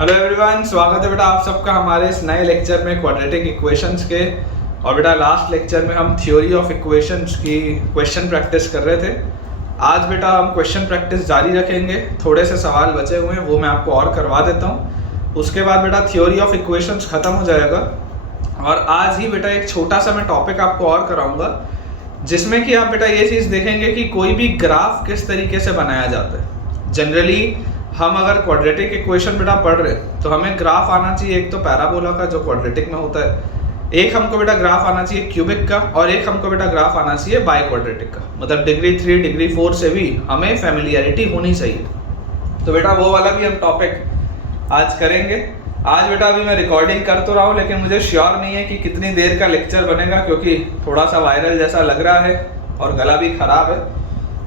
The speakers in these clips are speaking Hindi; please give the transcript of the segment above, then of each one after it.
हेलो एवरीवन, स्वागत है बेटा आप सबका हमारे इस नए लेक्चर में क्वाड्रेटिक इक्वेशंस के। और बेटा लास्ट लेक्चर में हम थ्योरी ऑफ इक्वेशंस की क्वेश्चन प्रैक्टिस कर रहे थे। आज बेटा हम क्वेश्चन प्रैक्टिस जारी रखेंगे। थोड़े से सवाल बचे हुए हैं, वो मैं आपको और करवा देता हूँ। उसके बाद बेटा थ्योरी ऑफ इक्वेशंस ख़त्म हो जाएगा। और आज ही बेटा एक छोटा सा मैं टॉपिक आपको और कराऊँगा, जिसमें कि आप बेटा ये चीज़ देखेंगे कि कोई भी ग्राफ किस तरीके से बनाया जाता है। जनरली हम अगर क्वाड्रेटिक इक्वेशन बेटा पढ़ रहे तो हमें ग्राफ आना चाहिए, एक तो पैराबोला का जो क्वाड्रेटिक में होता है, एक हमको बेटा ग्राफ आना चाहिए क्यूबिक का, और एक हमको बेटा ग्राफ आना चाहिए बाई क्वाड्रेटिक का। मतलब डिग्री 3 डिग्री 4 से भी हमें फैमिलियरिटी होनी चाहिए। तो बेटा वो वाला भी हम टॉपिक आज करेंगे। आज बेटा अभी मैं रिकॉर्डिंग कर तो रहा हूँ, लेकिन मुझे श्योर नहीं है कि कितनी देर का लेक्चर बनेगा, क्योंकि थोड़ा सा वायरल जैसा लग रहा है और गला भी खराब है।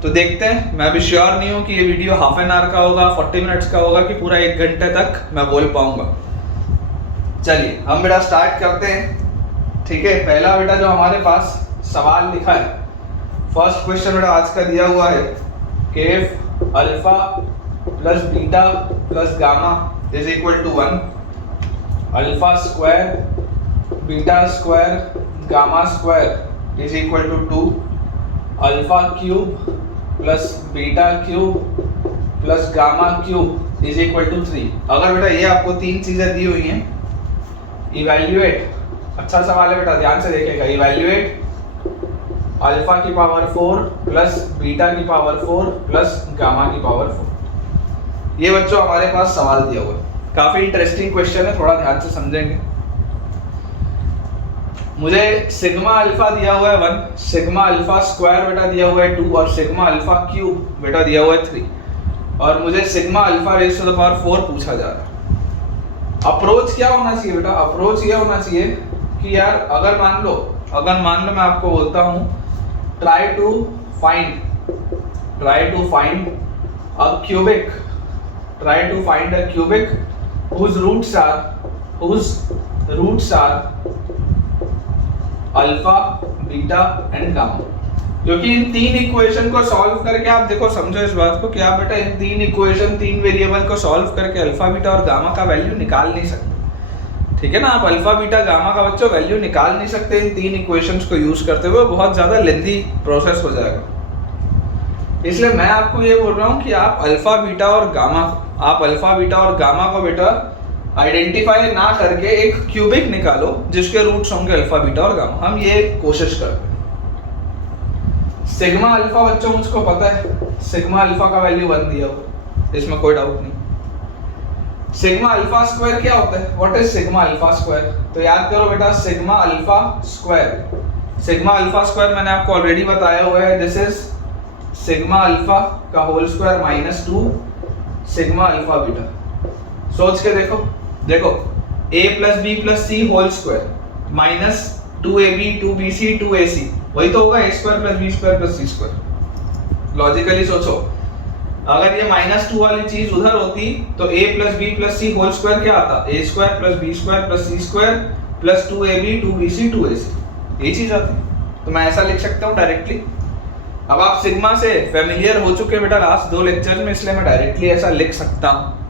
तो देखते हैं। मैं भी श्योर नहीं हूँ कि ये वीडियो हाफ एन आवर का होगा, 40 मिनट्स का होगा, कि पूरा 1 घंटे तक मैं बोल पाऊंगा। चलिए हम बेटा स्टार्ट करते हैं। ठीक है, पहला बेटा जो हमारे पास सवाल लिखा है, फर्स्ट क्वेश्चन बेटा आज का दिया हुआ है कि if alpha plus beta plus gamma is equal to 1, alpha square beta square gamma square is equal to 2, alpha cube plus beta cube plus gamma cube is equal to 3। अगर बेटा ये आपको तीन चीजें दी हुई हैं, इवैल्यूएट, अच्छा सवाल है बेटा, ध्यान से देखिएगा, इवैल्यूएट अल्फा की पावर 4 प्लस बीटा की पावर 4 प्लस गामा की पावर 4। ये बच्चों हमारे पास सवाल दिया हुआ है। काफी इंटरेस्टिंग क्वेश्चन है, थोड़ा ध्यान से समझेंगे। मुझे सिग्मा अल्फा दिया हुआ है 1, सिग्मा अल्फा स्क्वायर बेटा दिया हुआ है 2, और सिग्मा अल्फा क्यूब बेटा दिया हुआ है 3, और मुझे sigma alpha raise to the power 4 पूछा जा रहा है। अप्रोच क्या होना चाहिए बेटा? अप्रोच ये होना चाहिए कि यार अगर मान लो मैं आपको बोलता हूँ try to find a cubic whose roots are alpha beta and gamma. क्योंकि इन तीन इक्वेशन को सॉल्व करके आप देखो, समझो इस बात को कि आप बेटा इन तीन वेरिएबल को सॉल्व करके अल्फा बीटा और गामा का वैल्यू निकाल नहीं सकते। ठीक है ना, आप अल्फा बीटा गामा का बच्चों वैल्यू निकाल नहीं सकते इन तीन इक्वेशंस को यूज करते हुए, बहुत ज्यादा लेंथी प्रोसेस हो जाएगा। इसलिए मैं आपको ये बोल रहा हूँ कि आप अल्फा बीटा और गामा को बेटा आइडेंटिफाई ना करके एक क्यूबिक निकालो जिसके रूट्स होंगे अल्फा बीटा और गामा। हम ये कोशिश करते हैं। सिग्मा अल्फा बच्चों मुझको पता है, सिग्मा अल्फा का वैल्यू 1 दिया हुआ, इसमें कोई डाउट नहीं। सिग्मा अल्फा स्क्वायर क्या होता है? What is sigma alpha square? तो याद करो बेटा, सिग्मा अल्फा स्क्वायर मैंने आपको ऑलरेडी बताया हुआ है। दिस इज सिग्मा अल्फा का whole square minus 2 sigma alpha beta. सोच के देखो a plus B plus C whole square minus 2ab 2bc 2ac, वही तो होगा a square plus B square plus C square. Logically सोचो, अगर ये -2 वाली चीज उधर होती तो a plus B plus C whole square क्या आता? a square plus B square plus C square plus 2ab 2bc 2ac, ये चीज आती। तो मैं ऐसा लिख सकता हूँ डायरेक्टली। अब आप सिग्मा से फेमिलियर हो चुके बेटा लास्ट 2 लेक्चर में, इसलिए मैं डायरेक्टली ऐसा लिख सकता हूँ।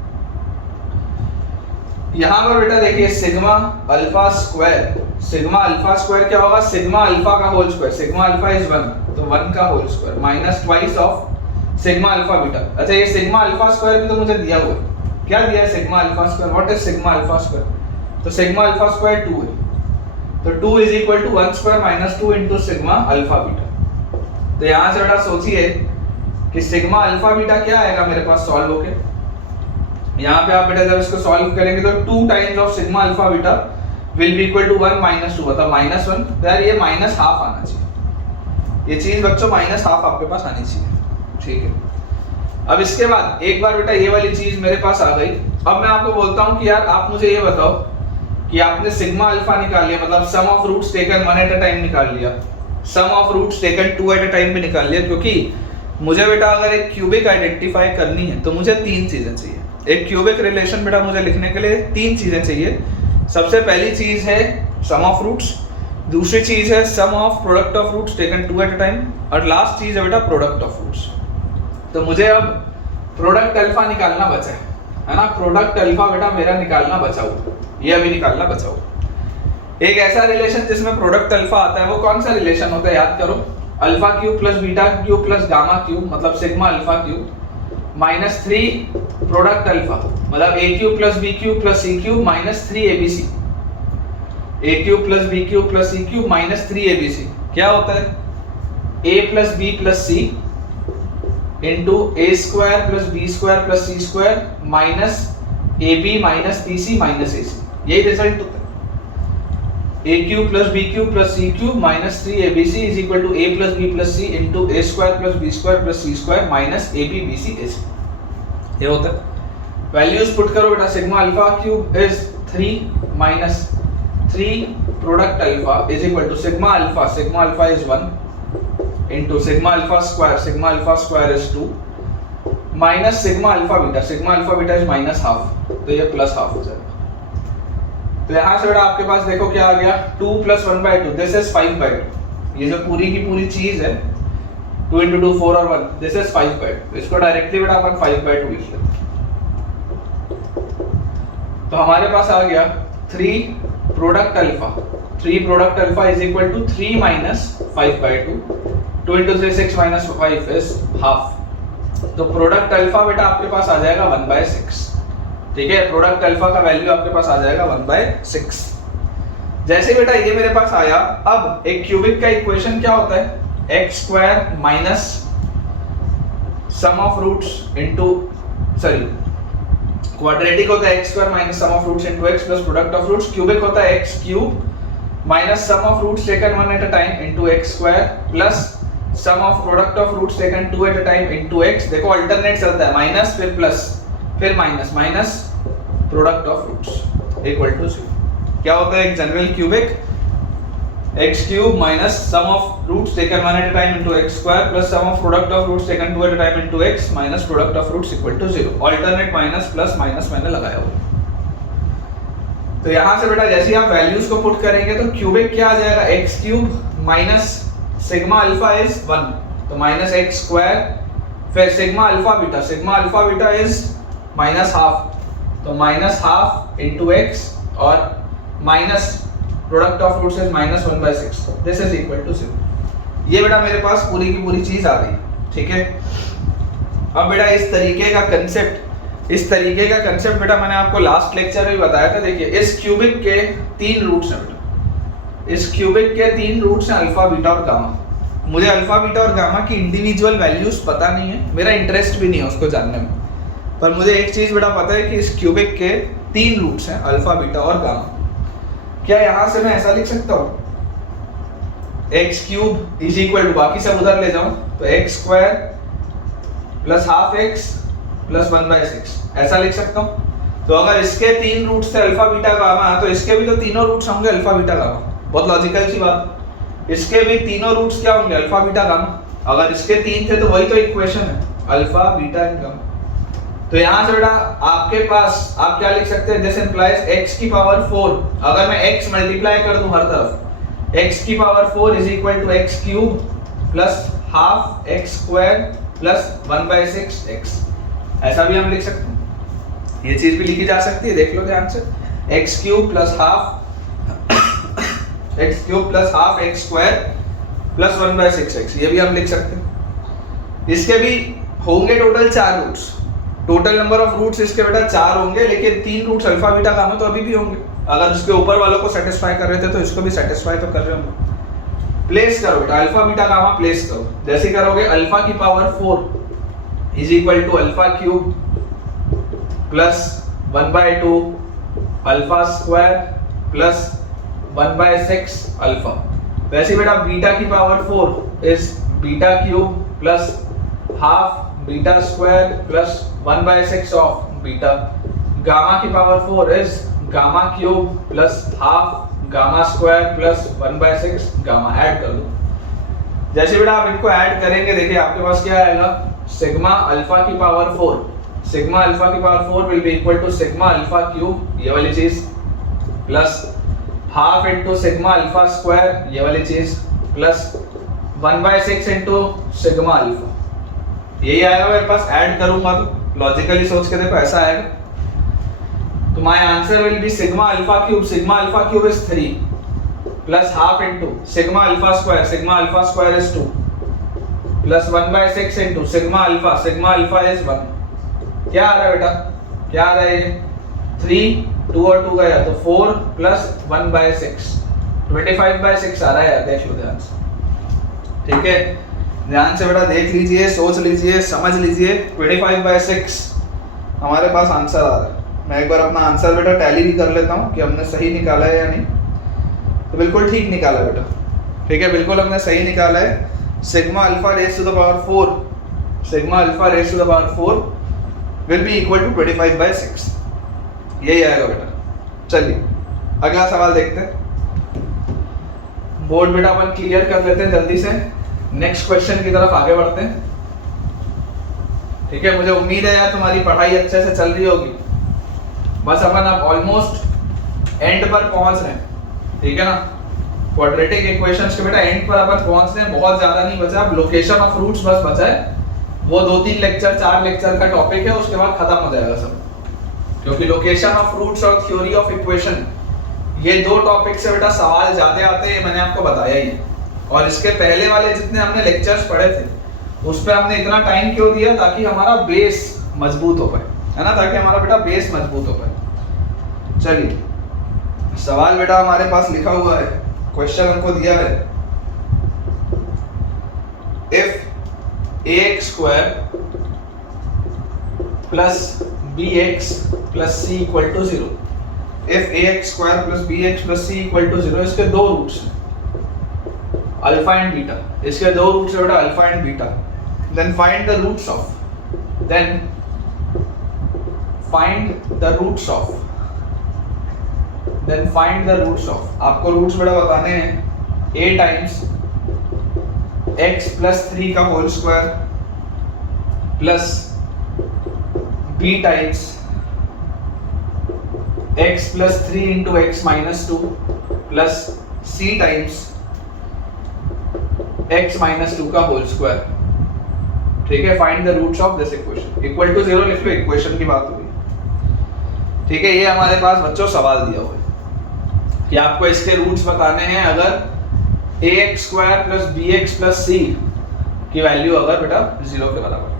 यहाँ पर बेटा देखिए सिग्मा अल्फा स्क्वायर क्या होगा? सिग्मा अल्फा का whole square, sigma alpha is 1, तो 1 का whole square minus twice of sigma alpha beta. अच्छा, ये सिग्मा अल्फा स्क्वायर भी तो मुझे दिया हुआ है। क्या दिया है sigma alpha square? What is sigma alpha square? तो सिग्मा अल्फा स्क्वायर 2 है, तो 2 is equal to 1 square minus 2 into sigma alpha beta. तो यहाँ से बेटा सोचिए कि सिग्मा अल्फा बीटा क्या आएगा मेरे पास सॉल्व होके। यहाँ पे आप बेटा जब इसको सॉल्व करेंगे तो 2 times of sigma alpha beta will be equal to 1 minus 2, मतलब -1। तो यार ये -12 आना चाहिए। ये चीज बच्चों -12 आपके पास आनी चाहिए। ठीक है, अब इसके बाद एक बार बेटा ये वाली चीज मेरे पास आ गई। अब मैं आपको बोलता हूँ कि यार आप मुझे ये बताओ कि आपने सिग्मा अल्फा निकाल लिया, मतलब sum of roots taken 1 at a time निकाल लिया, sum of roots taken 2 at a time भी निकाल लिया। क्योंकि मुझे बेटा अगर एक क्यूबिक आइडेंटिफाई करनी है तो मुझे 3 चीजें चाहिए। एक क्यूबिक रिलेशन बेटा मुझे लिखने के लिए 3 चीजें चाहिए। सबसे पहली चीज है सम ऑफ रूट्स, दूसरी चीज है sum of product of roots taken 2 at a time, और लास्ट चीज है बेटा प्रोडक्ट ऑफ रूट्स। तो मुझे अब प्रोडक्ट अल्फा निकालना बचा है। है ना, प्रोडक्ट अल्फा बेटा मेरा निकालना बचा हुआ, ये अभी निकालना बचा हुआ। एक ऐसा रिलेशन जिसमें प्रोडक्ट अल्फा आता है वो कौन सा रिलेशन होता है, याद करो, alpha cube plus beta cube plus gamma cube मतलब sigma alpha cube minus 3 product alpha मतलब A cube plus B cube plus C cube minus 3 ABC, A cube plus B cube plus C cube minus 3 ABC क्या होता है, A plus B plus C into A square plus B square plus C square minus A B minus B C minus A C, यही रिजल्ट होता है। A cube plus B cube plus C cube minus 3 ABC is equal to A plus B plus C into A square plus B square plus C square minus A B B C A C, ये होता है। वैल्यूज पुट करो बेटा, sigma alpha cube is 3 minus 3 product alpha is equal to sigma alpha is 1 into sigma alpha square is 2 minus sigma alpha beta is minus half, तो ये प्लस हाफ हो जाएगा। तो यहां से बेटा आपके पास देखो क्या आ गया, 2 प्लस 1/2 दिस इज 5/2, ये जो पूरी की पूरी चीज है 2 into 2 4 और 1 दिस इज 5/2, तो इसको डायरेक्टली बेटा अपन 5/2 लिख लेते हैं। तो हमारे पास आ गया 3 product alpha is equal to 3 minus 5/2, 2 into 3 6 minus 5 is half, तो प्रोडक्ट अल्फा बेटा आपके पास आ जाएगा 1/6, ठीक है, प्रोडक्ट अल्फा का वैल्यू आपके पास आ जाएगा 1/6। जैसे बेटा ये मेरे पास आया, अब एक क्यूबिक का इक्वेशन क्या होता है, x square minus sum of roots into sorry quadratic होता है x square minus sum of roots into x plus product of roots, cubic होता है x cube minus sum of roots taken one at a time into x square plus sum of product of roots taken two at a time into x, देखो अल्टरनेट चलता है, माइनस फिर प्लस फिर minus product of roots equal to 0। क्या होता है एक general cubic, x cube minus sum of roots taken one at a time into x square plus sum of product of roots taken two at a time into x minus product of roots equal to 0, alternate minus plus minus मैंने लगाया हुआ। तो यहां से बेटा जैसे ही आप वैल्यूज को पुट करेंगे तो क्यूबिक क्या आ जाएगा, x cube minus sigma alpha is 1, तो माइनस x स्क्वायर फिर sigma alpha beta is minus half, तो माइनस हाफ इंटू एक्स और minus product of roots is minus 1/6, this is equal to 0। ये बेटा मेरे पास पूरी की पूरी चीज आ गई, ठीक है। अब बेटा इस तरीके का कंसेप्ट बेटा मैंने आपको लास्ट लेक्चर में बताया था। देखिए इस क्यूबिक के 3 रूट्स हैं बेटा, इस क्यूबिक के 3 रूट्स हैं अल्फा बीटा और गामा। मुझे अल्फा बीटा और गामा की इंडिविजुअल वैल्यूज पता नहीं है, मेरा इंटरेस्ट भी नहीं है उसको जानने में, पर मुझे एक चीज बेटा पता है कि इस क्यूबिक के 3 रूट्स हैं अल्फा बीटा और गामा। क्या यहां से मैं ऐसा लिख सकता हूं, x cube is equal to, बाकी सब उधर ले जाऊं तो x square plus half x plus 1/6 ऐसा लिख सकता हूं। तो अगर इसके 3 रूट्स थे अल्फा बीटा गामा, तो इसके भी तो तीनों रूट्स होंगे अल्फा बीटा गामा, बहुत लॉजिकल सी बात। इसके भी तीनों रूट्स क्या होंगे, अल्फा बीटा गामा। अगर इसके 3 थे तो वही तो इक्वेशन है, अल्फा बीटा एंड गामा। तो यहां से बेटा आपके पास आप क्या लिख सकते हैं, दिस इंप्लाइज x की पावर 4, अगर मैं x मल्टीप्लाई कर दूं हर तरफ, x की power 4 is equal to x cube plus half x square plus 1/6x, ऐसा भी हम लिख सकते हैं। ये चीज भी लिखी जा सकती है, देख लो ध्यान से, x cube plus half x square plus 1/6x, ये भी हम लिख सकते हैं। इसके भी होंगे total 4 roots, total number of roots इसके बेटा 4 होंगे, लेकिन 3 रूट्स अल्फा बीटा गामा तो अभी भी होंगे। अगर उसके ऊपर वालों को सेटिस्फाई कर रहे थे तो इसको भी सेटिस्फाई तो कर रहे होंगे। प्लेस करो बेटा अल्फा बीटा गामा प्लेस करो, जैसे करोगे अल्फा की power 4 is equal to alpha cube plus 1/2 alpha square plus 1/6 alpha. वैसे बेटा बीटा की power 4 is beta cube plus half beta square plus 1/6 of beta. Gamma की power 4 is gamma cube plus half gamma square plus 1/6 gamma. Add कर दो, जैसे बेटा आप इनको ऐड करेंगे देखिए आपके पास क्या आएगा, सिग्मा अल्फा की power 4 will be equal to sigma alpha cube, ये वाली चीज, plus half into sigma alpha square, ये वाली चीज, प्लस 1/6 इनटू सिग्मा अल्फा। यही आएगा मेरे पास। ऐड करूंगा तो लॉजिकली सोच के देखो ऐसा आएगा। तो my answer will be sigma alpha cube is 3 plus half into sigma alpha square is 2 plus 1/6 into sigma alpha is 1। क्या आ रहा है बेटा, क्या आ रहा है ये 3, 2 और 2 गया तो 4 प्लस 1/6 25/6 आ रहा है यार, देख लो ध्यान से। ठीक है, ध्यान से बेटा देख लीजिए, सोच लीजिए, समझ लीजिए। 25/6 हमारे पास आंसर आ रहा है। मैं एक बार अपना आंसर बेटा टैली भी कर लेता हूँ कि हमने सही निकाला है या नहीं। तो बिल्कुल ठीक निकाला बेटा, ठीक है, बिल्कुल हमने सही निकाला है। Sigma alpha raise to the power 4 will be equal to 25/6, यही आएगा बेटा। चलिए अगला सवाल देखते हैं। बोर्ड बेटा अपन क्लियर कर लेते हैं जल्दी से, नेक्स्ट क्वेश्चन की तरफ आगे बढ़ते हैं। ठीक है, मुझे उम्मीद है यार तुम्हारी पढ़ाई अच्छे से चल रही होगी। बस अपन अब ऑलमोस्ट एंड पर पहुंच रहे हैं, ठीक है ना। क्वाड्रेटिक इक्वेशंस के बेटा एंड पर अपन पहुंच रहे हैं, बहुत ज्यादा नहीं बचा। अब लोकेशन ऑफ रूट्स बस बचा है, वो 2-3 लेक्चर 4 लेक्चर का टॉपिक है, उसके बाद खत्म हो जाएगा सब। क्योंकि लोकेशन ऑफ रूट्स और थ्योरी ऑफ इक्वेशन ये 2 टॉपिक से बेटा सवाल ज्यादा आते हैं, मैंने आपको बताया ही है। और इसके पहले वाले जितने हमने लेक्चर्स पढ़े थे उस पर हमने इतना टाइम क्यों दिया, ताकि हमारा बेस मजबूत हो पाए, है ना, ताकि हमारा बेटा बेस मजबूत हो पाए। चलिए सवाल बेटा हमारे पास लिखा हुआ है, क्वेश्चन हमको दिया है if ax² plus bx plus c equal to 0। If ax² plus bx plus c equal to 0, इसके 2 रूट्स हैं अल्फा एंड बीटा। इसके 2 रूट्स है बेटा alpha and beta. Then find the roots of आपको रूट्स बेटा बताने हैं a टाइम्स x प्लस 3 का whole square plus b times x plus 3 into x minus 2 plus c times x minus 2 का होल स्क्वायर। ठीक है, find the roots of this equation. Equal to 0 लिख लो, इक्वेशन की बात हुई। ठीक है, ये हमारे पास बच्चों सवाल दिया हुआ है कि आपको इसके रूट्स बताने हैं अगर ax² plus bx plus c की वैल्यू अगर बेटा 0 के बराबर।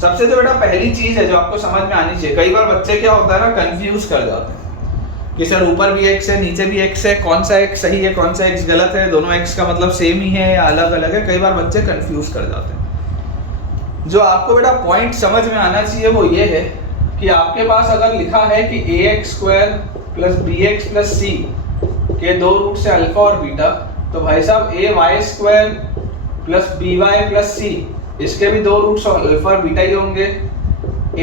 सबसे तो बेटा पहली चीज है जो आपको समझ में आनी चाहिए, कई बार बच्चे क्या होता है ना कंफ्यूज कर जाते हैं कि सर ऊपर भी x है नीचे भी x है, कौन सा x सही है कौन सा x गलत है, दोनों x का मतलब सेम ही है या अलग अलग है। कई बार बच्चे कंफ्यूज कर जाते हैं। जो आपको बेटा पॉइंट समझ में आना चाहिए वो ये है कि आपके पास अगर लिखा है कि ax² plus bx plus c के 2 रूट से अल्फा और बीटा, तो भाई साहब ay² plus by plus c इसके भी 2 रूट्स अल्फा और बीटा ही होंगे।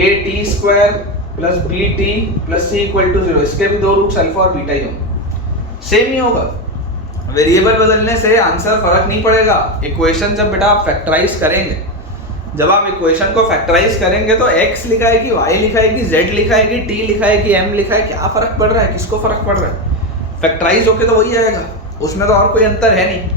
at² plus bt plus c equal to 0 इसके भी 2 रूट्स अल्फा और बीटा ही होंगे, सेम ही होगा। वेरिएबल बदलने से आंसर फर्क नहीं पड़ेगा। इक्वेशन जब बेटा आप फैक्टराइज करेंगे, जब आप इक्वेशन को फैक्टराइज करेंगे तो x लिखा है कि y लिखा है कि z लिखा है कि t लिखा है कि m लिखा है, क्या फर्क पड़ रहा है, किसको फर्क पड़ रहा है। फैक्टराइज होके तो वही आएगा, उसमें तो और कोई अंतर है नहीं।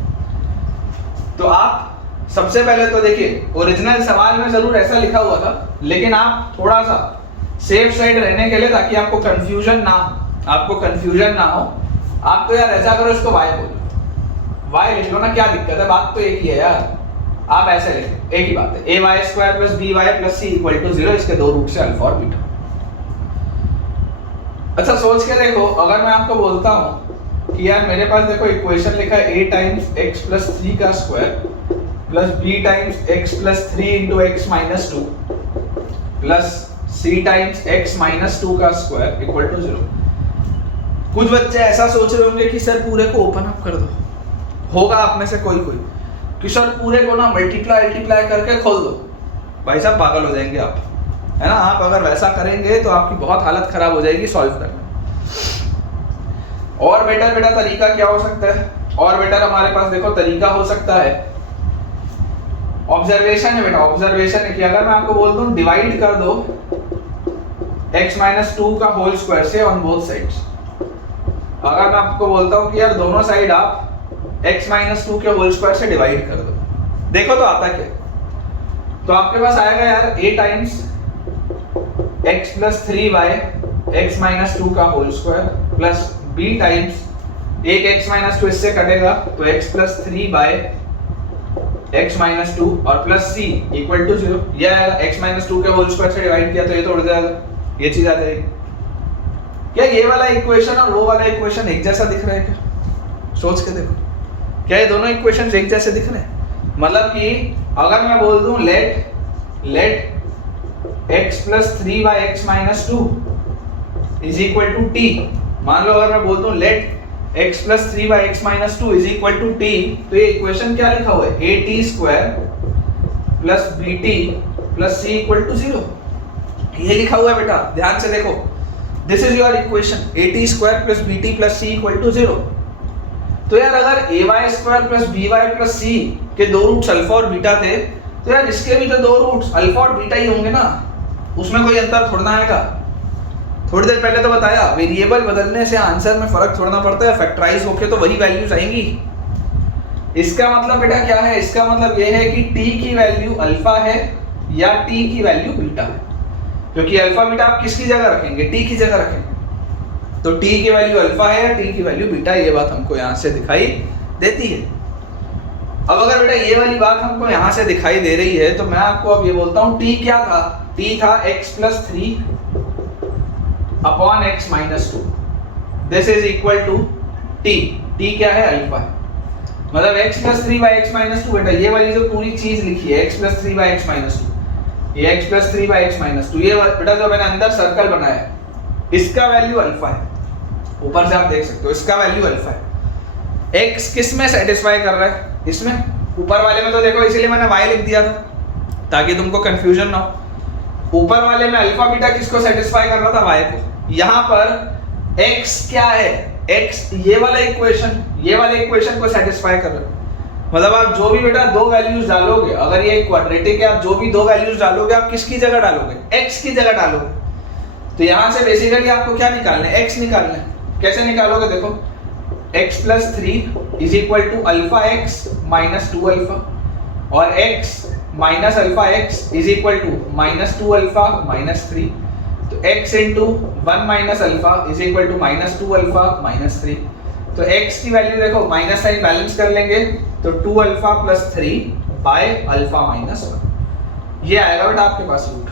तो आप सबसे पहले तो देखिए, ओरिजिनल सवाल में जरूर ऐसा लिखा हुआ था, लेकिन आप थोड़ा सा सेफ साइड रहने के लिए, ताकि आपको कंफ्यूजन ना हो, आप तो यार ऐसा करो, इसको y बोलो, y लिख लो ना, क्या दिक्कत है, बात तो एक ही है यार। आप ऐसे लिखें, एक ही बात है, ay² plus by plus c equal to 0 इसके 2 रूट से अल्फा और बीटा। अच्छा सोच के देखो, अगर मैं आपको बोलता हूं कि यार मेरे पास देखो इक्वेशन लिखा है a टाइम्स x प्लस 3 का square plus b times x plus 3 into x minus 2 plus c times x minus 2 का स्क्वायर इक्वल टू 0। कुछ बच्चे ऐसा सोच रहे होंगे कि सर पूरे को ओपन अप कर दो, होगा आप में से कोई कि सर पूरे को ना मल्टीप्लाई करके खोल दो। भाई साहब पागल हो जाएंगे आप, है ना। आप अगर वैसा करेंगे तो आपकी बहुत हालत खराब हो जाएगी सॉल्व करने। और बेटा तरीका क्या हो सकता है, और बेटा हमारे पास देखो तरीका हो सकता है, ऑब्जर्वेशन है बेटा, ऑब्जर्वेशन है कि अगर मैं आपको बोल दूं डिवाइड कर दो x माइनस 2 का होल स्क्वायर से ऑन बोथ साइड्स। अगर मैं आपको बोलता हूं कि यार दोनों साइड आप x माइनस 2 के होल स्क्वायर से डिवाइड कर दो, देखो तो आता क्या। तो आपके पास आएगा यार a times x plus 3y x minus 2 का whole square plus b times एक x माइनस 2 इससे कटेगा तो x plus 3 by x minus 2 और प्लस c इक्वल टू 0। यह आएगा x माइनस 2 के होल स्क्वायर से डिवाइड किया तो ये तो उड़ जाएगा, ये चीज आ जाएगी। क्या ये वाला इक्वेशन और वो वाला इक्वेशन एक जैसा दिख रहा है क्या? सोच के देखो, क्या ये दोनों इक्वेशंस एक जैसे दिख रहे हैं? मतलब कि अगर मैं बोल दूं let x plus 3 by x minus 2 is equal to t, मान लो अगर मैं बोल दूं let x plus 3 by x minus 2 is equal to t, तो ये इक्वेशन क्या लिखा हुआ है? at square plus bt plus c equal to 0, ये लिखा हुआ है बेटा, ध्यान से देखो। This is your equation at square plus bt plus c equal to 0। तो यार अगर ay square plus by plus c के दो रूट्स अल्फा और बीटा थे, तो यार इसके भी तो दो रूट्स अल्फा और बीटा ही होंगे ना, उसमें कोई अंतर थोड़ा ना आएगा। थोड़ी देर पहले तो बताया वेरिएबल बदलने से आंसर में फर्क थोड़ा ना पड़ता है, फैक्टराइज होके तो वही वैल्यूज आएंगी। इसका मतलब बेटा क्या है? इसका मतलब ये है कि t की वैल्यू अल्फा है या t की वैल्यू बीटा है, क्योंकि अल्फा बीटा आप किसकी जगह रखेंगे? t की जगह रखेंगे। तो t की वैल्यू अल्फा है या t की वैल्यू बीटा, ये बात हमको यहाँ से दिखाई देती है। अब अगर बेटा ये वाली बात हमको यहाँ से दिखाई दे रही है तो मैं आपको अब ये बोलता हूँ t क्या था? t था x plus 3 upon x minus 2, this is equal to t। t क्या है? अल्फा है। मतलब x plus 3 by x minus 2, बेटा ये वाली जो पूरी चीज लिखी है x plus 3 by x minus 2, ये x plus 3 by x minus 2, ये बेटा जो मैंने अंदर सर्कल बनाया है इसका वैल्यू अल्फा है। ऊपर से आप देख सकते हो इसका वैल्यू अल्फा है। x किस में सेटिस्फाई कर रहा है? इसमें। ऊपर वाले में तो देखो इसीलिए मैंने y लिख दिया था ताकि तुमको कंफ्यूजन ना हो। ऊपर वाले में अल्फा बीटा किसको सेटिस्फाई कर रहा था? y को। यहाँ पर x क्या है? x ये वाला इक्वेशन को सेटिस्फाई कर रहा है। मतलब आप जो भी बेटा दो वैल्यूज डालोगे, अगर ये क्वाड्रेटिक है, आप जो भी दो वैल्यूज डालोगे आप किसकी जगह डालोगे? x की जगह डालोगे। तो यहाँ से बेसिकली आपको क्या निकालना है? x निकालना है। कैसे निकालोगे? देखो x plus 3 is equal to alpha x minus 2 alpha, और x माइनस alpha x is equal to minus 2 alpha minus 3। तो x into 1 minus alpha is equal to minus 2 alpha minus 3। तो x की वैल्यू देखो माइनस साइन बैलेंस कर लेंगे तो 2 alpha plus 3 by alpha minus 1, ये आएगा बेटा आपके पास रूट।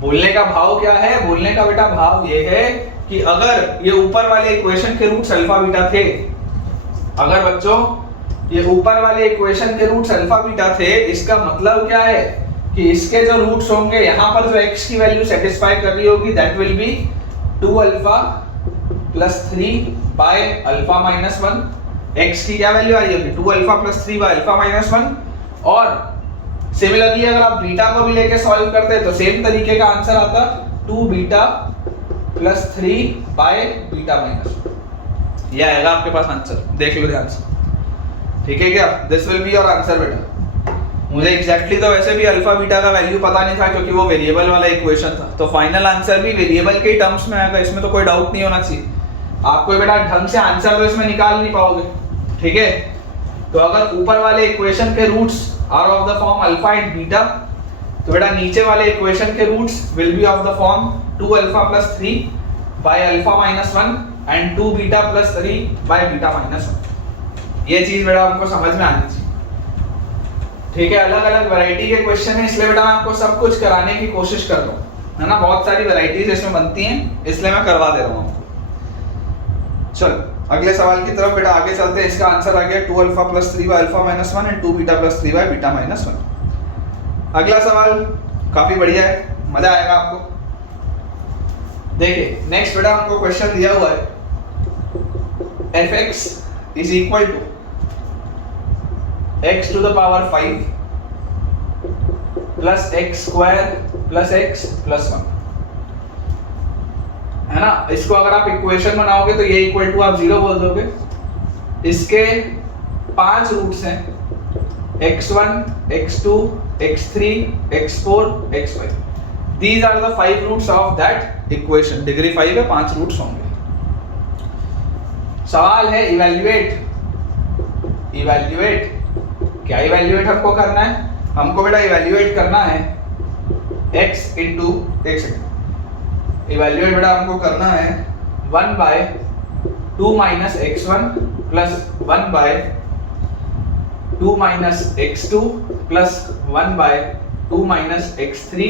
बोलने का भाव क्या है? बोलने का बेटा भाव ये है कि अगर ये ऊपर वाले इक्वेशन के रूट्स अल्फा बीटा थे, अगर बच्चों ये ऊपर वाले इक्वेशन के रूट्स अल्फा बीटा थे, इसका मतलब क्या है कि इसके जो रूट्स होंगे यहाँ पर जो x की वैल्यू सेटिस्फाई कर रही होगी that will be 2 alpha plus 3 by alpha minus 1। x की क्या वैल्यू आ रही होगी? 2 alpha plus 3 by alpha minus 1। और सिमिलरली अगर आप बीटा को भी लेके सॉल्व करते तो सेम तरीके का आंसर आता 2 beta plus 3 by beta minus 1, ये आएगा आपके पास आंसर। देख लो ध्यान से, ठीक है क्या? This will be your answer बेटा। मुझे एग्जैक्टली तो वैसे भी अल्फा बीटा का वैल्यू पता नहीं था क्योंकि वो वेरिएबल वाला इक्वेशन था, तो फाइनल आंसर भी वेरिएबल के टर्म्स में आएगा, इसमें तो कोई डाउट नहीं होना चाहिए। आपको बेटा ढंग से आंसर तो इसमें निकाल नहीं पाओगे, ठीक है? तो अगर ऊपर वाले इक्वेशन के roots are of the form alpha and beta, तो बेटा नीचे वाले इक्वेशन के roots will be of the form 2 alpha plus 3 by alpha minus 1 and 2 beta plus 3 by beta minus 1। ये चीज बेटा आपको समझ में आनी चाहिए, ठीक है? अलग अलग वैरायटी के क्वेश्चन है, इसलिए बेटा मैं आपको सब कुछ कराने की कोशिश कर रहा हूँ, है ना? बहुत सारी वैरायटीज इसमें बनती हैं, इसलिए मैं करवा दे रहा हूँ आपको। चलो अगले सवाल की तरफ बेटा आगे चलते हैं। इसका आंसर आ गया 2 alpha plus 3 by alpha minus 1 and 2 beta plus 3 by beta minus 1। अगला सवाल काफी बढ़िया है, मजा आएगा आपको। देखिए नेक्स्ट बेटा हमको क्वेश्चन दिया हुआ है fx is equal to x to the power 5 plus x square plus x plus 1, है ना? इसको अगर आप इक्वेशन बनाओगे तो ये इक्वल टू आप 0 बोल दोगे। इसके 5 रूट्स हैं x1 x2 x3 x4 x5। These are the 5 roots of that equation। Degree 5 है, 5 रूट्स होंगे। सवाल है इवैल्यूएट क्या इवैल्यूएट हमको करना है? हमको बेटा इवैल्यूएट करना है x इंटू, एक सेकंड, इवेल्युएट बेटा हमको करना है 1 by 2 minus x1 plus 1 by 2 minus x2 plus 1 by 2 minus x3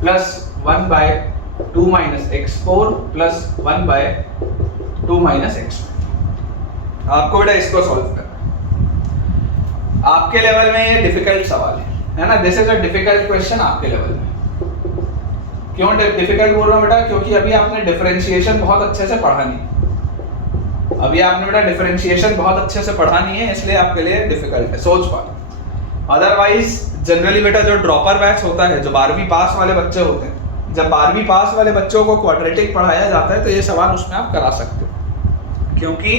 plus 1 by 2 minus x4 plus 1 by 2 minus x1। आपको बेटा इसको सॉल्व करना है। आपके लेवल में ये डिफिकल्ट सवाल है ना, this is a difficult question आपके लेवल में। क्यों डिफिकल्ट बोल रहा हूं बेटा? क्योंकि अभी आपने डिफरेंशिएशन बहुत अच्छे से पढ़ा नहीं। अभी आपने बेटा डिफरेंशिएशन बहुत अच्छे से पढ़ा नहीं है, इसलिए आपके लिए डिफिकल्ट है, सोच पा। अदरवाइज जनरली बेटा जो ड्रॉपर बैच होता है, जो 12वीं पास वाले बच्चे होते हैं, जब 12वीं पास वाले बच्चों को क्वाड्रेटिक पढ़ाया जाता है तो ये सवाल उसमें आप करा सकते हो, क्योंकि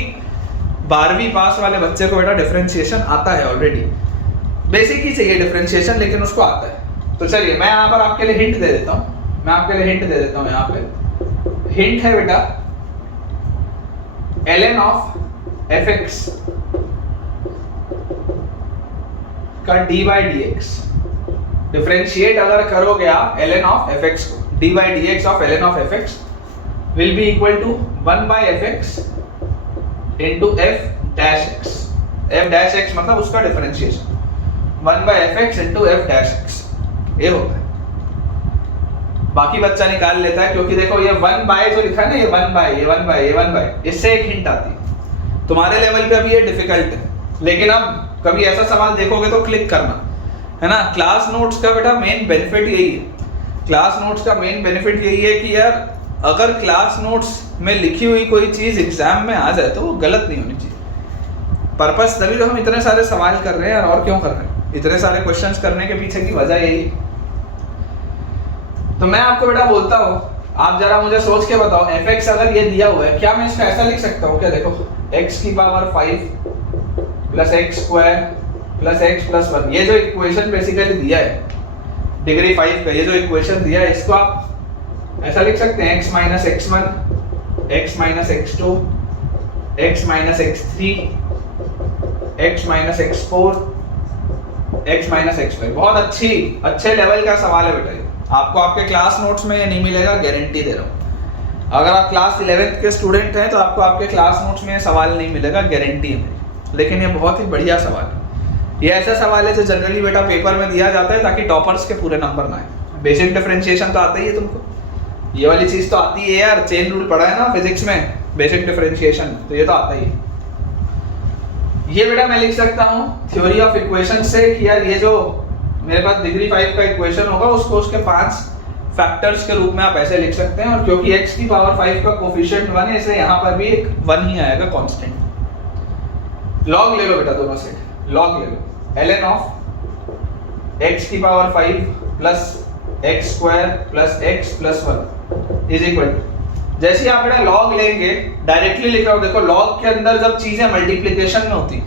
12वीं पास वाले बच्चे को बेटा डिफरेंशिएशन आता है ऑलरेडी, बेसिक ही चाहिए डिफरेंशिएशन, लेकिन उसको आता है। तो चलिए मैं यहाँ पर आपके लिए हिंट दे देता हूँ, यहाँ पे हिंट है बेटा ln ऑफ fx का d by dx। डिफरेंशिएट अगर करोगे आप ln ऑफ fx को, d by dx of ln of fx will be equal to 1 by fx into f dash x। f dash x मतलब उसका differentiation 1 by fx into f dash x, ये होता है। बाकी बच्चा निकाल लेता है, क्योंकि देखो ये 1 बाय जो लिखा है ना, ये 1 बाय, ये 1 बाय, ये 1 बाय, इससे एक हिंट आती है। तुम्हारे लेवल पे अभी ये डिफिकल्ट है, लेकिन अब कभी ऐसा सवाल देखोगे तो क्लिक करना, है ना। क्लास नोट्स का बेटा मेन बेनिफिट यही है, क्लास नोट्स का मेन बेनिफिट यही है कि यार अगर क्लास नोट्स में लिखी हुई कोई चीज एग्जाम में आ जाए तो वो गलत नहीं होनी चाहिए। पर्पस तभी तो हम इतने सारे सवाल कर रहे हैं, और क्यों कर रहे हैं, इतने सारे क्वेश्चंस करने के पीछे की वजह यही है। तो मैं आपको बेटा बोलता हूँ, आप जरा मुझे सोच के बताओ, fx अगर ये दिया हुआ है, क्या मैं इसको ऐसा लिख सकता हूँ क्या? देखो x की power 5 plus x square plus x plus 1, ये जो इक्वेशन बेसिकली दिया है डिग्री 5 का, ये जो इक्वेशन दिया है, इसको आप ऐसा लिख सकते हैं x minus x1, x minus x2, x minus x3, x minus x4, x minus x5। बहुत अच्छे लेवल का सवाल है बेटा। आपको आपके क्लास नोट्स में ये नहीं मिलेगा, गारंटी दे रहा हूँ। अगर आप क्लास 11th के स्टूडेंट हैं तो आपको आपके क्लास नोट्स में ये सवाल नहीं मिलेगा, गारंटी है। लेकिन ये बहुत ही बढ़िया सवाल है। ये ऐसा सवाल है जो जनरली बेटा पेपर में दिया जाता है ताकि टॉपर्स के पूरे नंबर ना आए। बेसिक डिफरेंशिएशन तो आता ही है तुमको, ये वाली चीज तो आती है यार, चेन रूल पढ़ा है ना फिजिक्स में, बेसिक डिफरेंशिएशन, तो ये तो आता ही है। ये बेटा मैं लिख सकता हूँ थ्योरी ऑफ इक्वेशन से कि यार ये जो मेरे पास डिग्री 5 का इक्वेशन होगा उसको उसके 5 फैक्टर्स के रूप में आप ऐसे लिख सकते हैं। और क्योंकि x की पावर 5 का कोफिशिएंट 1 है, इसलिए यहाँ पर भी एक 1 ही आएगा कांस्टेंट। लॉग ले लो बेटा दोनों से, लॉग ले लो ln ऑफ x की power 5 plus x square plus x plus 1 is equal. जैसे ही आप बेटा लॉग लेंगे, डायरेक्टली लिख रहा हूं, देखो लॉग के अंदर जब चीजें मल्टीप्लिकेशन में होती,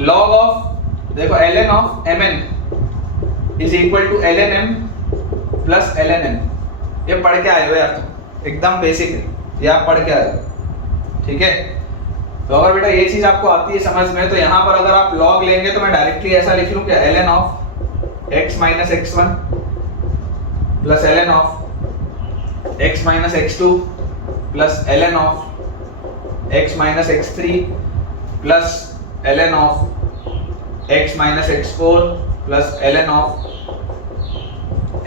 लॉग ऑफ देखो ln of mn is equal to ln m plus ln n। ये पढ़ के आए हो यार तुम, एकदम बेसिक है, ये आप पढ़ के आए हो, ठीक है। तो अगर बेटा ये चीज आपको आती है समझ में, तो यहाँ पर अगर आप लॉग लेंगे तो मैं डायरेक्टली ऐसा लिख लूं कि ln of x minus x1 plus ln of x minus x2 plus ln of x minus x3 plus ln of x minus x4 plus ln of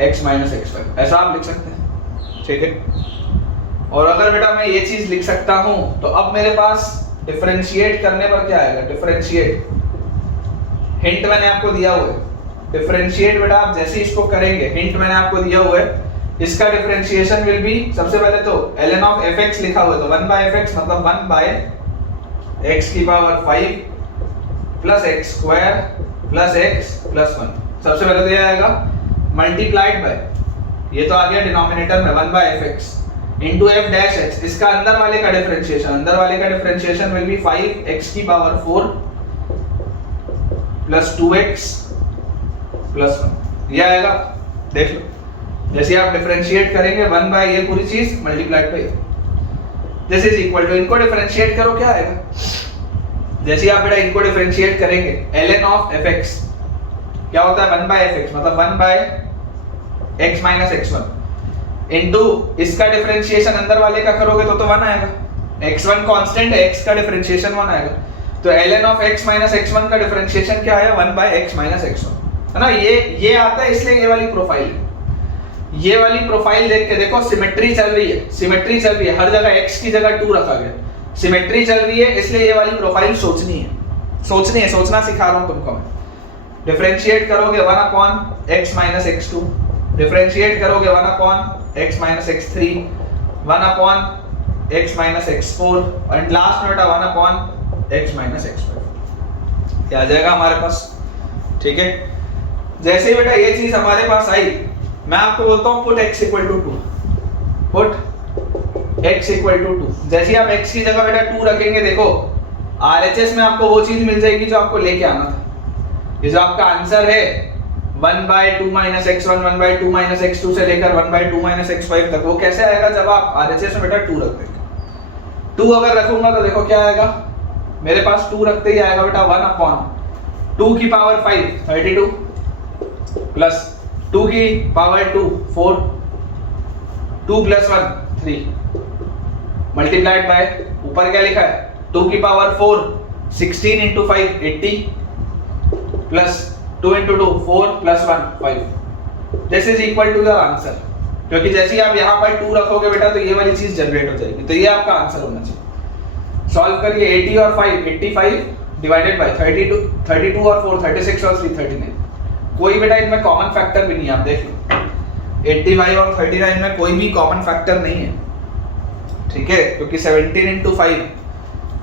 x minus x5, ऐसा आप लिख सकते हैं, ठीक है। और अगर बेटा मैं ये चीज लिख सकता हूं तो अब मेरे पास डिफरेंशिएट करने पर क्या आएगा? डिफरेंशिएट, हिंट मैंने आपको दिया हुआ है। डिफरेंशिएट बेटा आप जैसे इसको करेंगे, हिंट मैंने आपको दिया हुआ है, इसका डिफरेंशिएशन विल बी, सबसे पहले तो ln ऑफ fx लिखा हुआ है तो 1 बाय fx मतलब 1 बाय x की power 5 plus x square plus x plus 1। सबसे पहले तो ये आएगा मल्टीप्लाइड बाय, ये तो आ गया डिनोमिनेटर में 1 by fx into f dash x, इसका अंदर वाले का डिफरेंशिएशन, अंदर वाले का डिफरेंशिएशन विल बी 5x की पावर 4 प्लस 2x प्लस 1, ये आएगा। देख लो जैसे आप डिफरेंशिएट करेंगे 1 बाय ये पूरी चीज multiplied by this is equal to, इनको डिफरेंशिएट करो क्या आएगा? जैसे आप बेटा इनको डिफरेंशिएट करेंगे ln ऑफ fx क्या होता है? 1 बाय fx मतलब 1 by x minus x1 into इसका डिफरेंशिएशन अंदर वाले का करोगे तो 1 आएगा। x1 कांस्टेंट है, x का डिफरेंशिएशन 1 आएगा। तो ln of x minus x1 का डिफरेंशिएशन क्या आया 1 बाय x माइनस x1 है ना। ये आता है, इसलिए ये वाली प्रोफाइल है। ये वाली प्रोफाइल देख के देखो, सिमेट्री चल रही है, सिमेट्री चल रही है, हर जगह x की जगह 2 रखा गया, सिमेट्री चल रही है, इसलिए ये वाली प्रोफाइल सोचनी है, सोचना सिखा रहा हूं तुमको मैं। डिफरेंशिएट करोगे 1 upon x minus x2, differentiate करोगे 1 upon x minus x3, 1 upon x minus x4 and last में बेटा 1 अपॉन x माइनस x5 क्या आ जाएगा हमारे पास। ठीक है, जैसे ही बेटा ये चीज हमारे पास आई, मैं आपको बोलता हूँ put x equal to 2, put x equal to 2। जैसे ही आप x की जगह बेटा 2 रखेंगे, देखो RHS में आपको वो चीज मिल जाएगी जो आपको लेके आना था। ये जो आपका आंसर है 1 by 2 minus x1, 1 by 2 minus x2 से लेकर 1 बाय 2 माइनस x5 तक, वो कैसे आएगा जब आप RHS में बेटा 2 रख देंगे। 2 अगर रखूंगा तो देखो क्या आएगा, मेरे पास 2 रखते ही आएगा बेटा 1 अपॉन 2 की पावर 5 32 प्लस 2 की पावर 2 4, 2 प्लस 1 3 मल्टीप्लाइड बाय ऊपर क्या लिखा है 2 की power 4 16 into 5 80 plus 2 into 2 4 plus 1 5। This is equal to your answer, क्योंकि जैसे ही आप यहाँ पर 2 रखोगे बेटा तो ये वाली चीज जनरेट हो जाएगी, तो ये आपका आंसर होना चाहिए। सॉल्व करिए 80 और 5 85 डिवाइडेड बाय 32 और 4 36 और 3 39। कोई बेटा इनमें कॉमन फैक्टर भी नहीं है, आप देख लो 85 और 39 में कोई भी कॉमन फैक्टर नहीं है। ठीक है, क्योंकि 17 इंटू 5